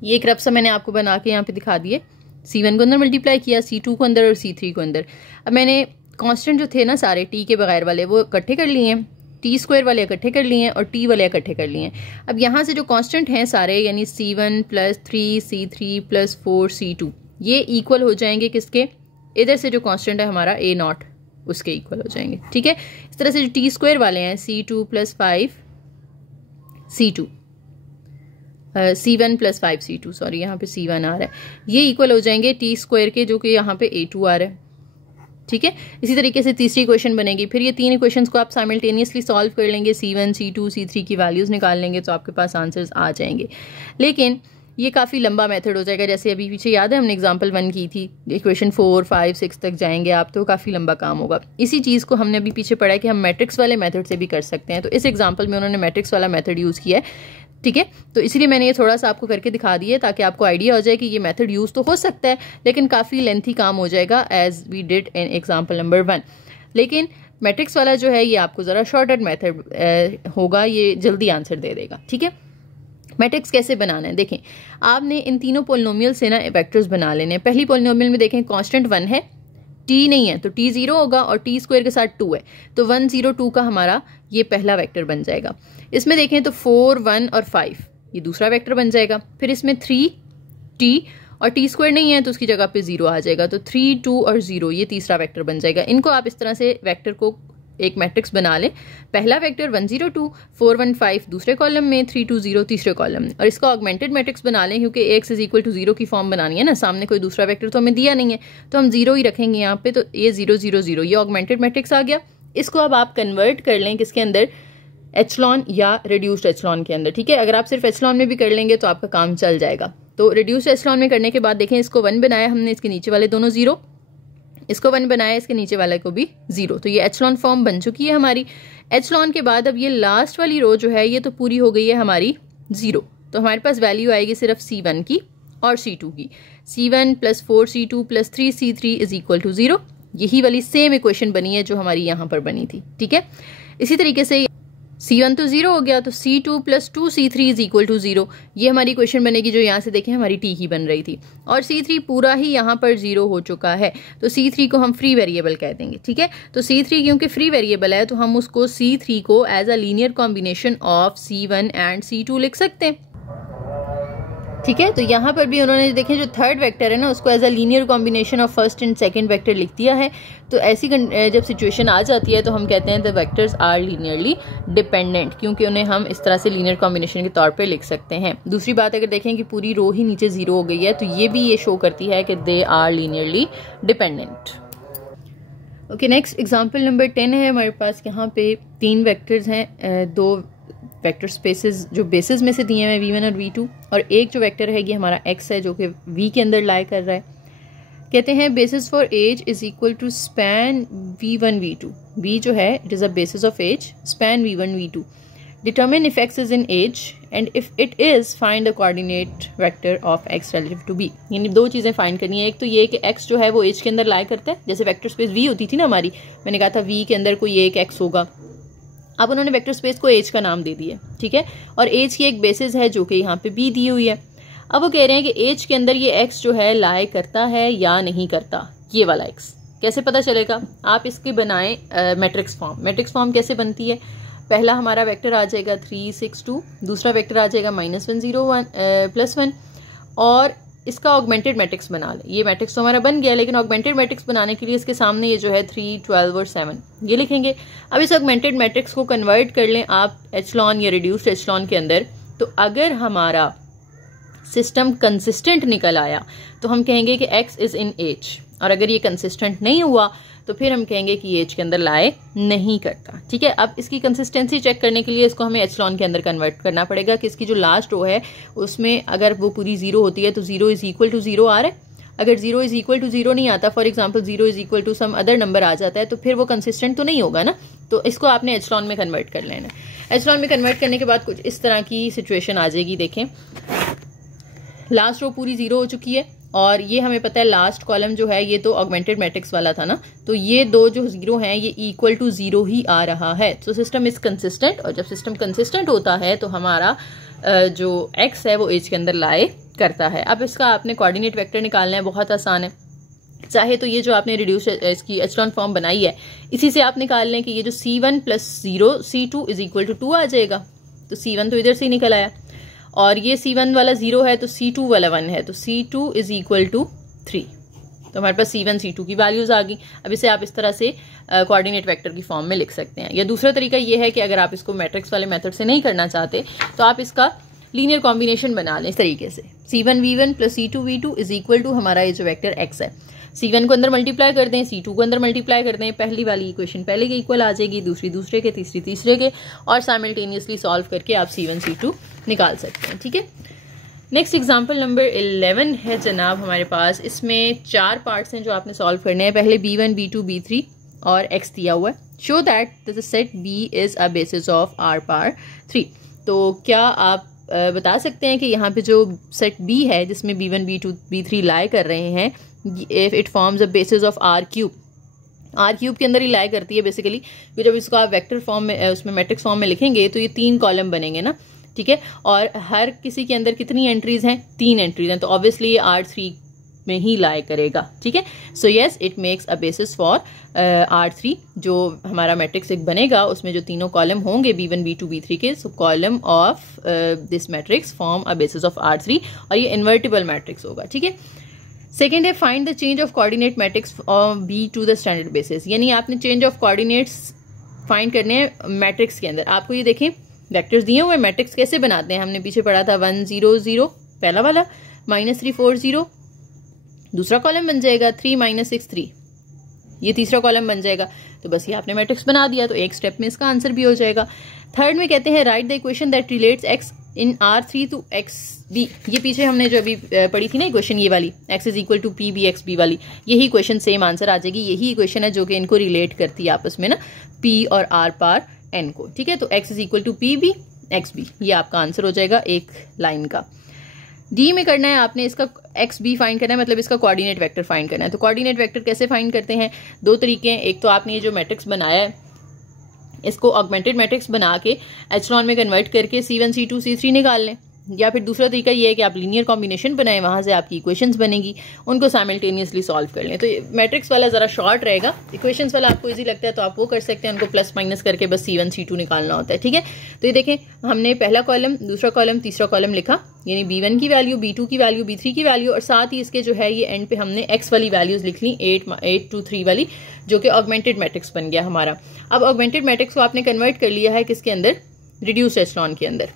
ये एक रफ सा मैंने आपको बना के यहाँ पे दिखा दिए। c1 को अंदर मल्टीप्लाई किया, c2 को अंदर और c3 को अंदर। अब मैंने कांस्टेंट जो थे ना सारे t के बगैर वाले वो इकट्ठे कर लिए हैं, t स्क्वायर वाले इकट्ठे कर लिए हैं और t वाले इकट्ठे कर लिए हैं। अब यहाँ से जो कांस्टेंट हैं सारे यानी c1 + 3 c3 + 4 c2, ये इक्वल हो जाएंगे किसके? इधर से जो कांस्टेंट है हमारा a0 उसके इक्वल हो जाएंगे, ठीक है। इस तरह से जो t स्क्वायर वाले हैं c2 + 5 c2 c1 + 5 c2, sorry यहाँ पे c1 आ रहा है, ये इक्वल हो जाएंगे t स्क्वायर के जो कि यहाँ पे a2 आ रहा है, ठीक है। इसी तरीके से तीसरी इक्वेशन बनेगी। फिर ये 3 इक्वेशंस को आप साइमल्टेनियसली सॉल्व कर लेंगे, c1 c2 c3 की वैल्यूज निकाल लेंगे तो आपके पास आंसर्स आ जाएंगे। लेकिन ये काफ़ी लंबा मेथड हो जाएगा, जैसे अभी पीछे याद है हमने एग्जांपल 1 की थी, इक्वेशन 4 5 6 तक जाएंगे आप, तो काफ़ी लंबा काम होगा। इसी चीज़ को हमने अभी पीछे पढ़ा है कि हम मैट्रिक्स वाले मेथड से भी कर सकते हैं, तो इस एग्जाम्पल में उन्होंने मैट्रिक्स वाला मेथड यूज़ किया है, ठीक है। तो इसलिए मैंने ये थोड़ा सा आपको करके दिखा दिया ताकि आपको आइडिया हो जाए कि ये मेथड यूज़ तो हो सकता है लेकिन काफ़ी लेंथी काम हो जाएगा, as we did in example number 1। लेकिन मैट्रिक्स वाला जो है ये आपको ज़रा शॉर्टर मेथड होगा, ये जल्दी आंसर दे देगा, ठीक है। मैट्रिक्स कैसे बनाना है देखें, आपने इन तीनों पोलिनोमियल से ना वेक्टर्स बना लेने हैं। पहली पोलिनोमियल में देखें कांस्टेंट 1 है, टी नहीं है तो टी 0 होगा और टी स्क्वायर के साथ 2 है तो 1 0 2 का हमारा ये पहला वेक्टर बन जाएगा। इसमें देखें तो 4 1 और 5 ये दूसरा वेक्टर बन जाएगा। फिर इसमें 3 टी और टी स्क्वायर नहीं है तो उसकी जगह पे 0 आ जाएगा तो 3 2 और 0 ये तीसरा वेक्टर बन जाएगा। इनको आप इस तरह से वेक्टर को एक मैट्रिक्स बना लें। पहला वेक्टर 1 0 2 4 1 5 दूसरे कॉलम में, 3 2 0 तीसरे कॉलम में, और इसका ऑगमेंटेड मैट्रिक्स बना लें क्योंकि x = 0 की फॉर्म बनानी है ना, सामने कोई दूसरा वेक्टर तो हमें दिया नहीं है तो हम 0 ही रखेंगे यहाँ पे। तो ये 0 0 0 ये ऑगमेंटेड मैट्रिक्स आ गया। इसको अब आप कन्वर्ट कर लें किसके अंदर, एचलॉन या रिड्यूस्ड एचलॉन के अंदर। ठीक है, अगर आप सिर्फ एचलॉन में भी कर लेंगे तो आपका काम चल जाएगा। तो रिड्यूस्ड एचलॉन में करने के बाद देखें इसको 1 बनाया हमने, इसके नीचे वाले दोनों 0, इसको 1 बनाया, इसके नीचे वाले को भी 0, तो ये एचलॉन फॉर्म बन चुकी है हमारी। एचलॉन के बाद अब ये लास्ट वाली रो जो है ये तो पूरी हो गई है हमारी 0, तो हमारे पास वैल्यू आएगी सिर्फ C1 की और C2 की। C1 + 4C2 + 3C3 = 0। यही वाली सेम इक्वेशन बनी है जो हमारी यहाँ पर बनी थी। ठीक है, इसी तरीके से C1 तो 0 हो गया तो C2 + 2C3 = 0, ये हमारी इक्वेशन बनेगी जो यहाँ से देखें हमारी T ही बन रही थी। और C3 पूरा ही यहाँ पर 0 हो चुका है तो C3 को हम फ्री वेरिएबल कह देंगे। ठीक है, तो C3 क्योंकि फ्री वेरिएबल है तो हम उसको C3 को as a linear combination of C1 and C2 लिख सकते हैं। ठीक है, तो यहाँ पर भी उन्होंने देखें जो थर्ड वेक्टर है ना उसको as a linear combination of first and second vector लिख दिया है। तो ऐसी जब सिचुएशन आ जाती है तो हम कहते हैं the vectors are linearly dependent, क्योंकि उन्हें हम इस तरह से लीनियर कॉम्बिनेशन के तौर पे लिख सकते हैं। दूसरी बात अगर देखें कि पूरी रो ही नीचे 0 हो गई है तो ये भी ये शो करती है कि they are linearly dependent. Okay, next example number 10 है हमारे पास। यहाँ पे 3 वेक्टर्स हैं, 2 वेक्टर स्पेसेस जो बेसिस में से दिए हैं V1 और V2, और एक जो वेक्टर है ये हमारा x है जो कि V के अंदर लाई कर रहा है। कहते हैं basis for H = span V1 V2। V जो है it is a basis of H, span V1 V2। Determine if x is in H and if it is find the coordinate vector of x relative to b। यानी 2 चीज़ें find करनी है। एक तो ये कि x जो है वो एज के अंदर लाई करता है, जैसे वेक्टर स्पेस V होती थी ना हमारी, मैंने कहा था V के अंदर कोई एक x होगा। अब उन्होंने वेक्टर स्पेस को एज का नाम दे दिया। ठीक है, और एज की एक बेसिस है जो कि यहाँ पे बी दी हुई है। अब वो कह रहे हैं कि एज के अंदर ये एक्स जो है लाई करता है या नहीं करता, ये वाला एक्स कैसे पता चलेगा। आप इसके बनाएं मैट्रिक्स फॉर्म। मैट्रिक्स फॉर्म कैसे बनती है, पहला हमारा वेक्टर आ जाएगा 3 6 2, दूसरा वेक्टर आ जाएगा -1 0 1 +1, और इसका ऑगमेंटेड मैट्रिक्स बना लें। ये मैट्रिक्स तो हमारा बन गया, लेकिन ऑगमेंटेड मैट्रिक्स बनाने के लिए इसके सामने ये जो है 3 12 और 7 ये लिखेंगे। अब इस ऑगमेंटेड मैट्रिक्स को कन्वर्ट कर लें आप एचलॉन या रिड्यूस्ड एचलॉन के अंदर। तो अगर हमारा सिस्टम कंसिस्टेंट निकल आया तो हम कहेंगे कि x इज इन एच, और अगर ये कंसिस्टेंट नहीं हुआ तो फिर हम कहेंगे कि ये एच के अंदर लाए नहीं करता। ठीक है, अब इसकी कंसिस्टेंसी चेक करने के लिए इसको हमें एचलॉन के अंदर कन्वर्ट करना पड़ेगा कि इसकी जो लास्ट रो है उसमें अगर वो पूरी 0 होती है तो 0 = 0 आ रहा है। अगर 0 = 0 नहीं आता, for example 0 = some other number आ जाता है, तो फिर वो कंसिस्टेंट तो नहीं होगा ना। तो इसको आपने एचलॉन में कन्वर्ट कर लेना है। एचलॉन में कन्वर्ट करने के बाद कुछ इस तरह की सिचुएशन आ जाएगी। देखें, लास्ट रो पूरी 0 हो चुकी है, और ये हमें पता है लास्ट कॉलम जो है ये तो ऑगमेंटेड मैट्रिक्स वाला था ना, तो ये 2 जो 0 हैं ये = 0 ही आ रहा है। तो सिस्टम इज कंसिस्टेंट, और जब सिस्टम कंसिस्टेंट होता है तो हमारा जो x है वो एज के अंदर लाए करता है। अब इसका आपने कोऑर्डिनेट वेक्टर निकालना है, बहुत आसान है। चाहे तो ये जो आपने रिड्यूस इसकी एचलॉन फॉर्म बनाई है इसी से आप निकाल लें कि ये जो C1 + 0 C2 = 2 आ जाएगा। तो C1 तो इधर से ही निकल आया, और ये C1 वाला 0 है तो C2 वाला 1 है, तो C2 = 3। तो हमारे पास C1 C2 की वैल्यूज आ गई। अब इसे आप इस तरह से कोऑर्डिनेट वेक्टर की फॉर्म में लिख सकते हैं। या दूसरा तरीका ये है कि अगर आप इसको मैट्रिक्स वाले मेथड से नहीं करना चाहते तो आप इसका लीनियर कॉम्बिनेशन बना लें इस तरीके से। C1 V1 + C2 V2 = हमारा ये जो वेक्टर x है, C1 को अंदर मल्टीप्लाई कर दें, C2 को अंदर मल्टीप्लाई कर दें, पहली वाली इक्वेशन पहले के इक्वल आ जाएगी, दूसरी दूसरे के, तीसरी तीसरे के, और साइमल्टेनियसली सॉल्व करके आप C1 C2 निकाल सकते हैं। ठीक है, नेक्स्ट एग्जाम्पल नंबर 11 है जनाब हमारे पास। इसमें 4 पार्ट्स हैं जो आपने सॉल्व करने हैं। पहले B1 B2 B3 और x दिया हुआ है। Show that the set B is a basis of R⁻3। तो क्या आप बता सकते हैं कि यहाँ पे जो सेट B है जिसमें B1 B2 B3 लाई कर रहे हैं, if it forms a basis of R³ के अंदर ही लाई करती है बेसिकली। फिर जब इसको आप वेक्टर फॉर्म में उसमें मैट्रिक्स फॉर्म में लिखेंगे तो ये 3 कॉलम बनेंगे ना। ठीक है, और हर किसी के अंदर कितनी एंट्रीज हैं, 3 एंट्रीज हैं, तो ऑब्वियसली ये R3 में ही लाए करेगा, ठीक है। So yes, it makes a basis for R3। जो हमारा मैट्रिक्स एक बनेगा उसमें जो तीनों कॉलम होंगे B1 B2 B3 के, सो column of this matrix form a basis of R3, और ये इन्वर्टिबल मैट्रिक्स होगा, ठीक है। सेकेंड है find the change of coordinate matrix B to the standard basis, यानी आपने चेंज ऑफ कोऑर्डिनेट्स फाइंड करने हैं मैट्रिक्स के अंदर। आपको ये देखें वेक्टर्स दिए हुए, मैट्रिक्स कैसे बनाते हैं हमने पीछे पढ़ा था, 1 0 0 पहला वाला, -3 4 0 दूसरा कॉलम बन जाएगा, 3 -6 3 ये तीसरा कॉलम बन जाएगा। तो बस ये आपने मैट्रिक्स बना दिया, तो एक स्टेप में इसका आंसर भी हो जाएगा। थर्ड में कहते हैं write the equation that relates x in R3 to XB। ये पीछे हमने जो अभी पढ़ी थी ना इक्वेशन, ये वाली x is equal to PB XB वाली, यही इक्वेशन सेम आंसर आ जाएगी। यही इक्वेशन है जो कि इनको रिलेट करती है आपस में ना, P और R पार N को, ठीक है। तो x is equal to PB XB, ये आपका आंसर हो जाएगा एक लाइन का। डी में करना है आपने इसका XB फाइंड करना है, मतलब इसका कोऑर्डिनेट वेक्टर फाइंड करना है। तो कोऑर्डिनेट वेक्टर कैसे फाइंड करते हैं, दो तरीके हैं। एक तो आपने ये जो मैट्रिक्स बनाया है इसको ऑगमेंटेड मैट्रिक्स बना के एचलॉन में कन्वर्ट करके C1 C2 C3 निकाल लें, या फिर दूसरा तरीका ये है कि आप लीनियर कॉम्बिनेशन बनाएं, वहां से आपकी इक्वेशंस बनेगी, उनको साइमल्टेनियसली सॉल्व कर लें। तो मैट्रिक्स वाला ज़रा शॉर्ट रहेगा, इक्वेशंस वाला आपको इजी लगता है तो आप वो कर सकते हैं, उनको प्लस माइनस करके बस C1 C2 निकालना होता है, ठीक है। तो ये देखें हमने पहला कॉलम, दूसरा कॉलम, तीसरा कॉलम लिखा, यानी B1 की वैल्यू, B2 की वैल्यू, B3 की वैल्यू, और साथ ही इसके जो है ये एंड पे हमने x वाली वैल्यूज लिख ली, 8 2 3 वाली, जो कि ऑगमेंटेड मैट्रिक्स बन गया हमारा। अब ऑगमेंटेड मैट्रिक्स को आपने कन्वर्ट कर लिया है किसके अंदर, रिड्यूस्ड एचलॉन के अंदर।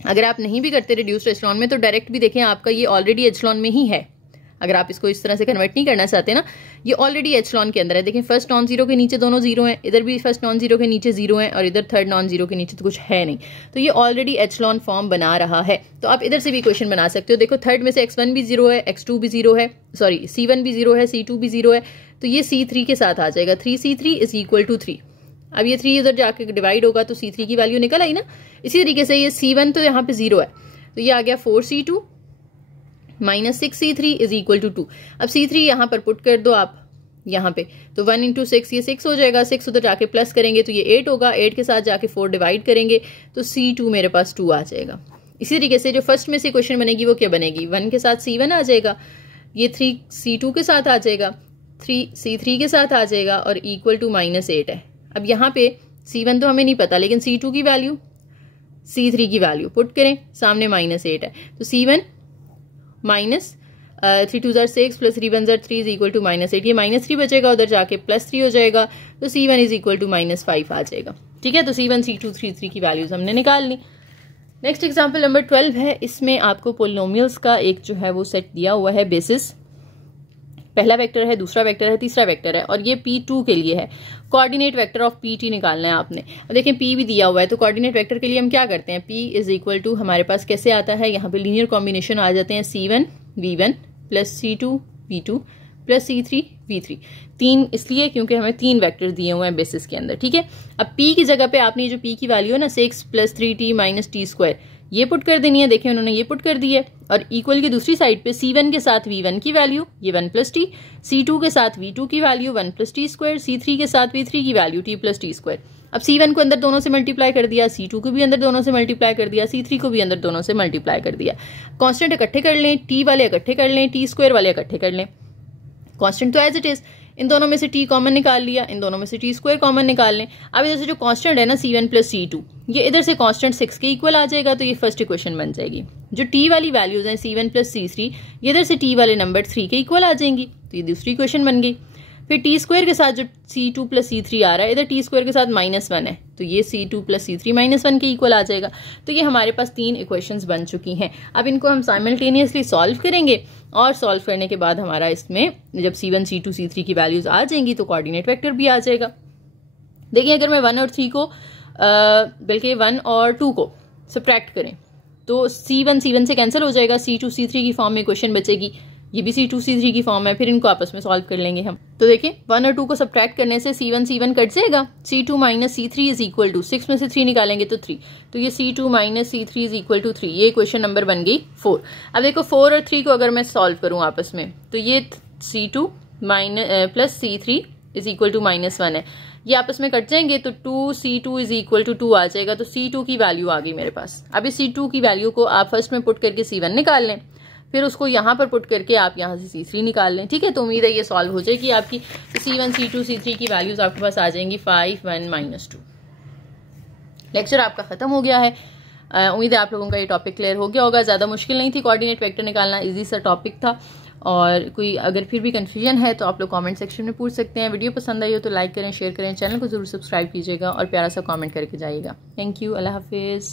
अगर आप नहीं भी करते रिड्यूस्ड एचलॉन में तो डायरेक्ट भी देखें आपका ये ऑलरेडी एचलॉन में ही है। अगर आप इसको इस तरह से कन्वर्ट नहीं करना चाहते ना, ये ऑलरेडी एचलॉन के अंदर है। देखें फर्स्ट नॉन जीरो के नीचे दोनों जीरो हैं, इधर भी फर्स्ट नॉन जीरो के नीचे जीरो हैं, और इधर थर्ड नॉन जीरो के नीचे तो कुछ है नहीं, तो ये ऑलरेडी एचलॉन फॉर्म बना रहा है। तो आप इधर से भी इक्वेशन बना सकते हो। देखो थर्ड में से x1 भी जीरो है, x2 भी जीरो है, सॉरी C1 भी जीरो है, C2 भी जीरो है, तो ये C3 के साथ आ जाएगा, 3C3 इज इक्वल टू 3। अब ये 3 उधर जाके डिवाइड होगा तो C3 की वैल्यू निकल आई ना। इसी तरीके से ये C1 तो यहाँ पे जीरो है, तो ये आ गया 4C2 minus 6C3 is equal to 2। अब C3 यहाँ पर पुट कर दो आप यहाँ पे, तो 1 इंटू 6 ये 6 हो जाएगा, 6 उधर जाके प्लस करेंगे तो ये 8 होगा, 8 के साथ जाके 4 डिवाइड करेंगे तो C2 मेरे पास 2 आ जाएगा। इसी तरीके से जो फर्स्ट में से क्वेश्चन बनेगी वो क्या बनेगी, 1 के साथ C1 आ जाएगा, ये 3 C2 के साथ आ जाएगा, 3 C3 के साथ आ जाएगा, और इक्वल टू -8 है। अब यहाँ पे C1 तो हमें नहीं पता, लेकिन C2 की वैल्यू, C3 की वैल्यू पुट करें, सामने -8 है, तो C1 minus 3 2 6 plus 3 1 3 is equal to -8, ये -3 बचेगा, उधर जाके +3 हो जाएगा, तो C1 इज इक्वल टू -5 आ जाएगा, ठीक है। तो C1 C2 C3 की वैल्यूज हमने निकाल ली। नेक्स्ट एग्जाम्पल नंबर 12 है, इसमें आपको पोलिनोमियल्स का एक जो है वो सेट दिया हुआ है बेसिस, पहला वेक्टर है, दूसरा वेक्टर है, तीसरा वेक्टर है, और ये P2 के लिए है। कोऑर्डिनेट वेक्टर ऑफ PT निकालना है आपने। अब देखें P भी दिया हुआ है, तो कोऑर्डिनेट वेक्टर के लिए हम क्या करते हैं, P इज इक्वल टू हमारे पास कैसे आता है, यहाँ पे लीनियर कॉम्बिनेशन आ जाते हैं, C1 V1 plus C2 V2 plus C3 V3। 3 इसलिए क्योंकि हमें 3 वेक्टर दिए हुए हैं बेसिस के अंदर, ठीक है। अब P की जगह पे आपने जो P की वैल्यू है ना 6 प्लस 3T माइनस T2 ये पुट कर देनी है। देखिए उन्होंने ये पुट कर दी है, और इक्वल की दूसरी साइड पे C1 के साथ V1 की वैल्यू ये 1 प्लस T, C2 के साथ V2 की वैल्यू 1 प्लस T2, C3 के साथ V3 की वैल्यू T प्लस T2। अब C1 को अंदर दोनों से मल्टीप्लाई कर दिया, C2 को भी अंदर दोनों से मल्टीप्लाई कर दिया, C3 को भी अंदर दोनों से मल्टीप्लाई कर दिया। कांस्टेंट इकट्ठे कर लें, T वाले इकट्ठे कर लें, T2 वाले इकट्ठे कर लें। कांस्टेंट तो एज इट इज, इन दोनों में से T कॉमन निकाल लिया, इन दोनों में से T2 कॉमन निकाल लें। अब इधर से जो कांस्टेंट है ना C1 प्लस C2, ये इधर से कांस्टेंट 6 के इक्वल आ जाएगा, तो ये फर्स्ट इक्वेशन बन जाएगी। जो T वाली वैल्यूज हैं C1 प्लस C3, ये इधर से T वाले नंबर 3 के इक्वल आ जाएंगी, तो ये दूसरी इक्वेशन बन गई। फिर T2 के साथ जो C2 प्लस C3 आ रहा है, इधर T2 के साथ -1 है, तो ये C2 प्लस C3 -1 के इक्वल आ जाएगा। तो ये हमारे पास 3 इक्वेशंस बन चुकी हैं। अब इनको हम साइमल्टेनियसली सॉल्व करेंगे, और सॉल्व करने के बाद हमारा इसमें जब C1 C2 C3 की वैल्यूज आ जाएंगी तो कोऑर्डिनेट वेक्टर भी आ जाएगा। देखिए अगर मैं 1 और 3 को बल्कि 1 और 2 को सब्ट्रैक्ट करें तो C1 से कैंसिल हो जाएगा, C2 C3 की फॉर्म में क्वेश्चन बचेगी, ये भी C2 C3 की फॉर्म है, फिर इनको आपस में सॉल्व कर लेंगे हम। तो देखिए 1 और 2 को सब्ट्रैक्ट करने से C1 कट जाएगा, C2 minus C3 is equal to 6 में से 3 निकालेंगे तो 3, तो ये C2 minus C3 is equal to 3। ये क्वेश्चन नंबर बन गई 4। अब देखो 4 और 3 को अगर मैं सॉल्व करूं आपस में, तो ये C2 plus C3 is equal to -1 है, ये आपस में कट जाएंगे तो 2C2 इज इक्वल टू 2 आ जाएगा, तो C2 की वैल्यू आ गई मेरे पास। अब इस C2 की वैल्यू को आप फर्स्ट में पुट करके C1 निकाल लें, फिर उसको यहाँ पर पुट करके आप यहाँ से C3 निकाल लें। ठीक है, तो उम्मीद है ये सॉल्व हो जाएगी आपकी। C1, C2, C3 की वैल्यूज़ आपके पास आ जाएंगी 5, 1, -2। लेक्चर आपका ख़त्म हो गया है। उम्मीद है आप लोगों का ये टॉपिक क्लियर हो गया होगा। ज़्यादा मुश्किल नहीं थी, कोऑर्डिनेट वेक्टर निकालना इजी सा टॉपिक था। और कोई अगर फिर भी कन्फ्यूजन है तो आप लोग कमेंट सेक्शन में पूछ सकते हैं। वीडियो पसंद आई हो तो लाइक करें, शेयर करें, चैनल को ज़रूर सब्सक्राइब कीजिएगा और प्यारा सा कमेंट करके जाइएगा। थैंक यू, अल्लाह हाफिज़।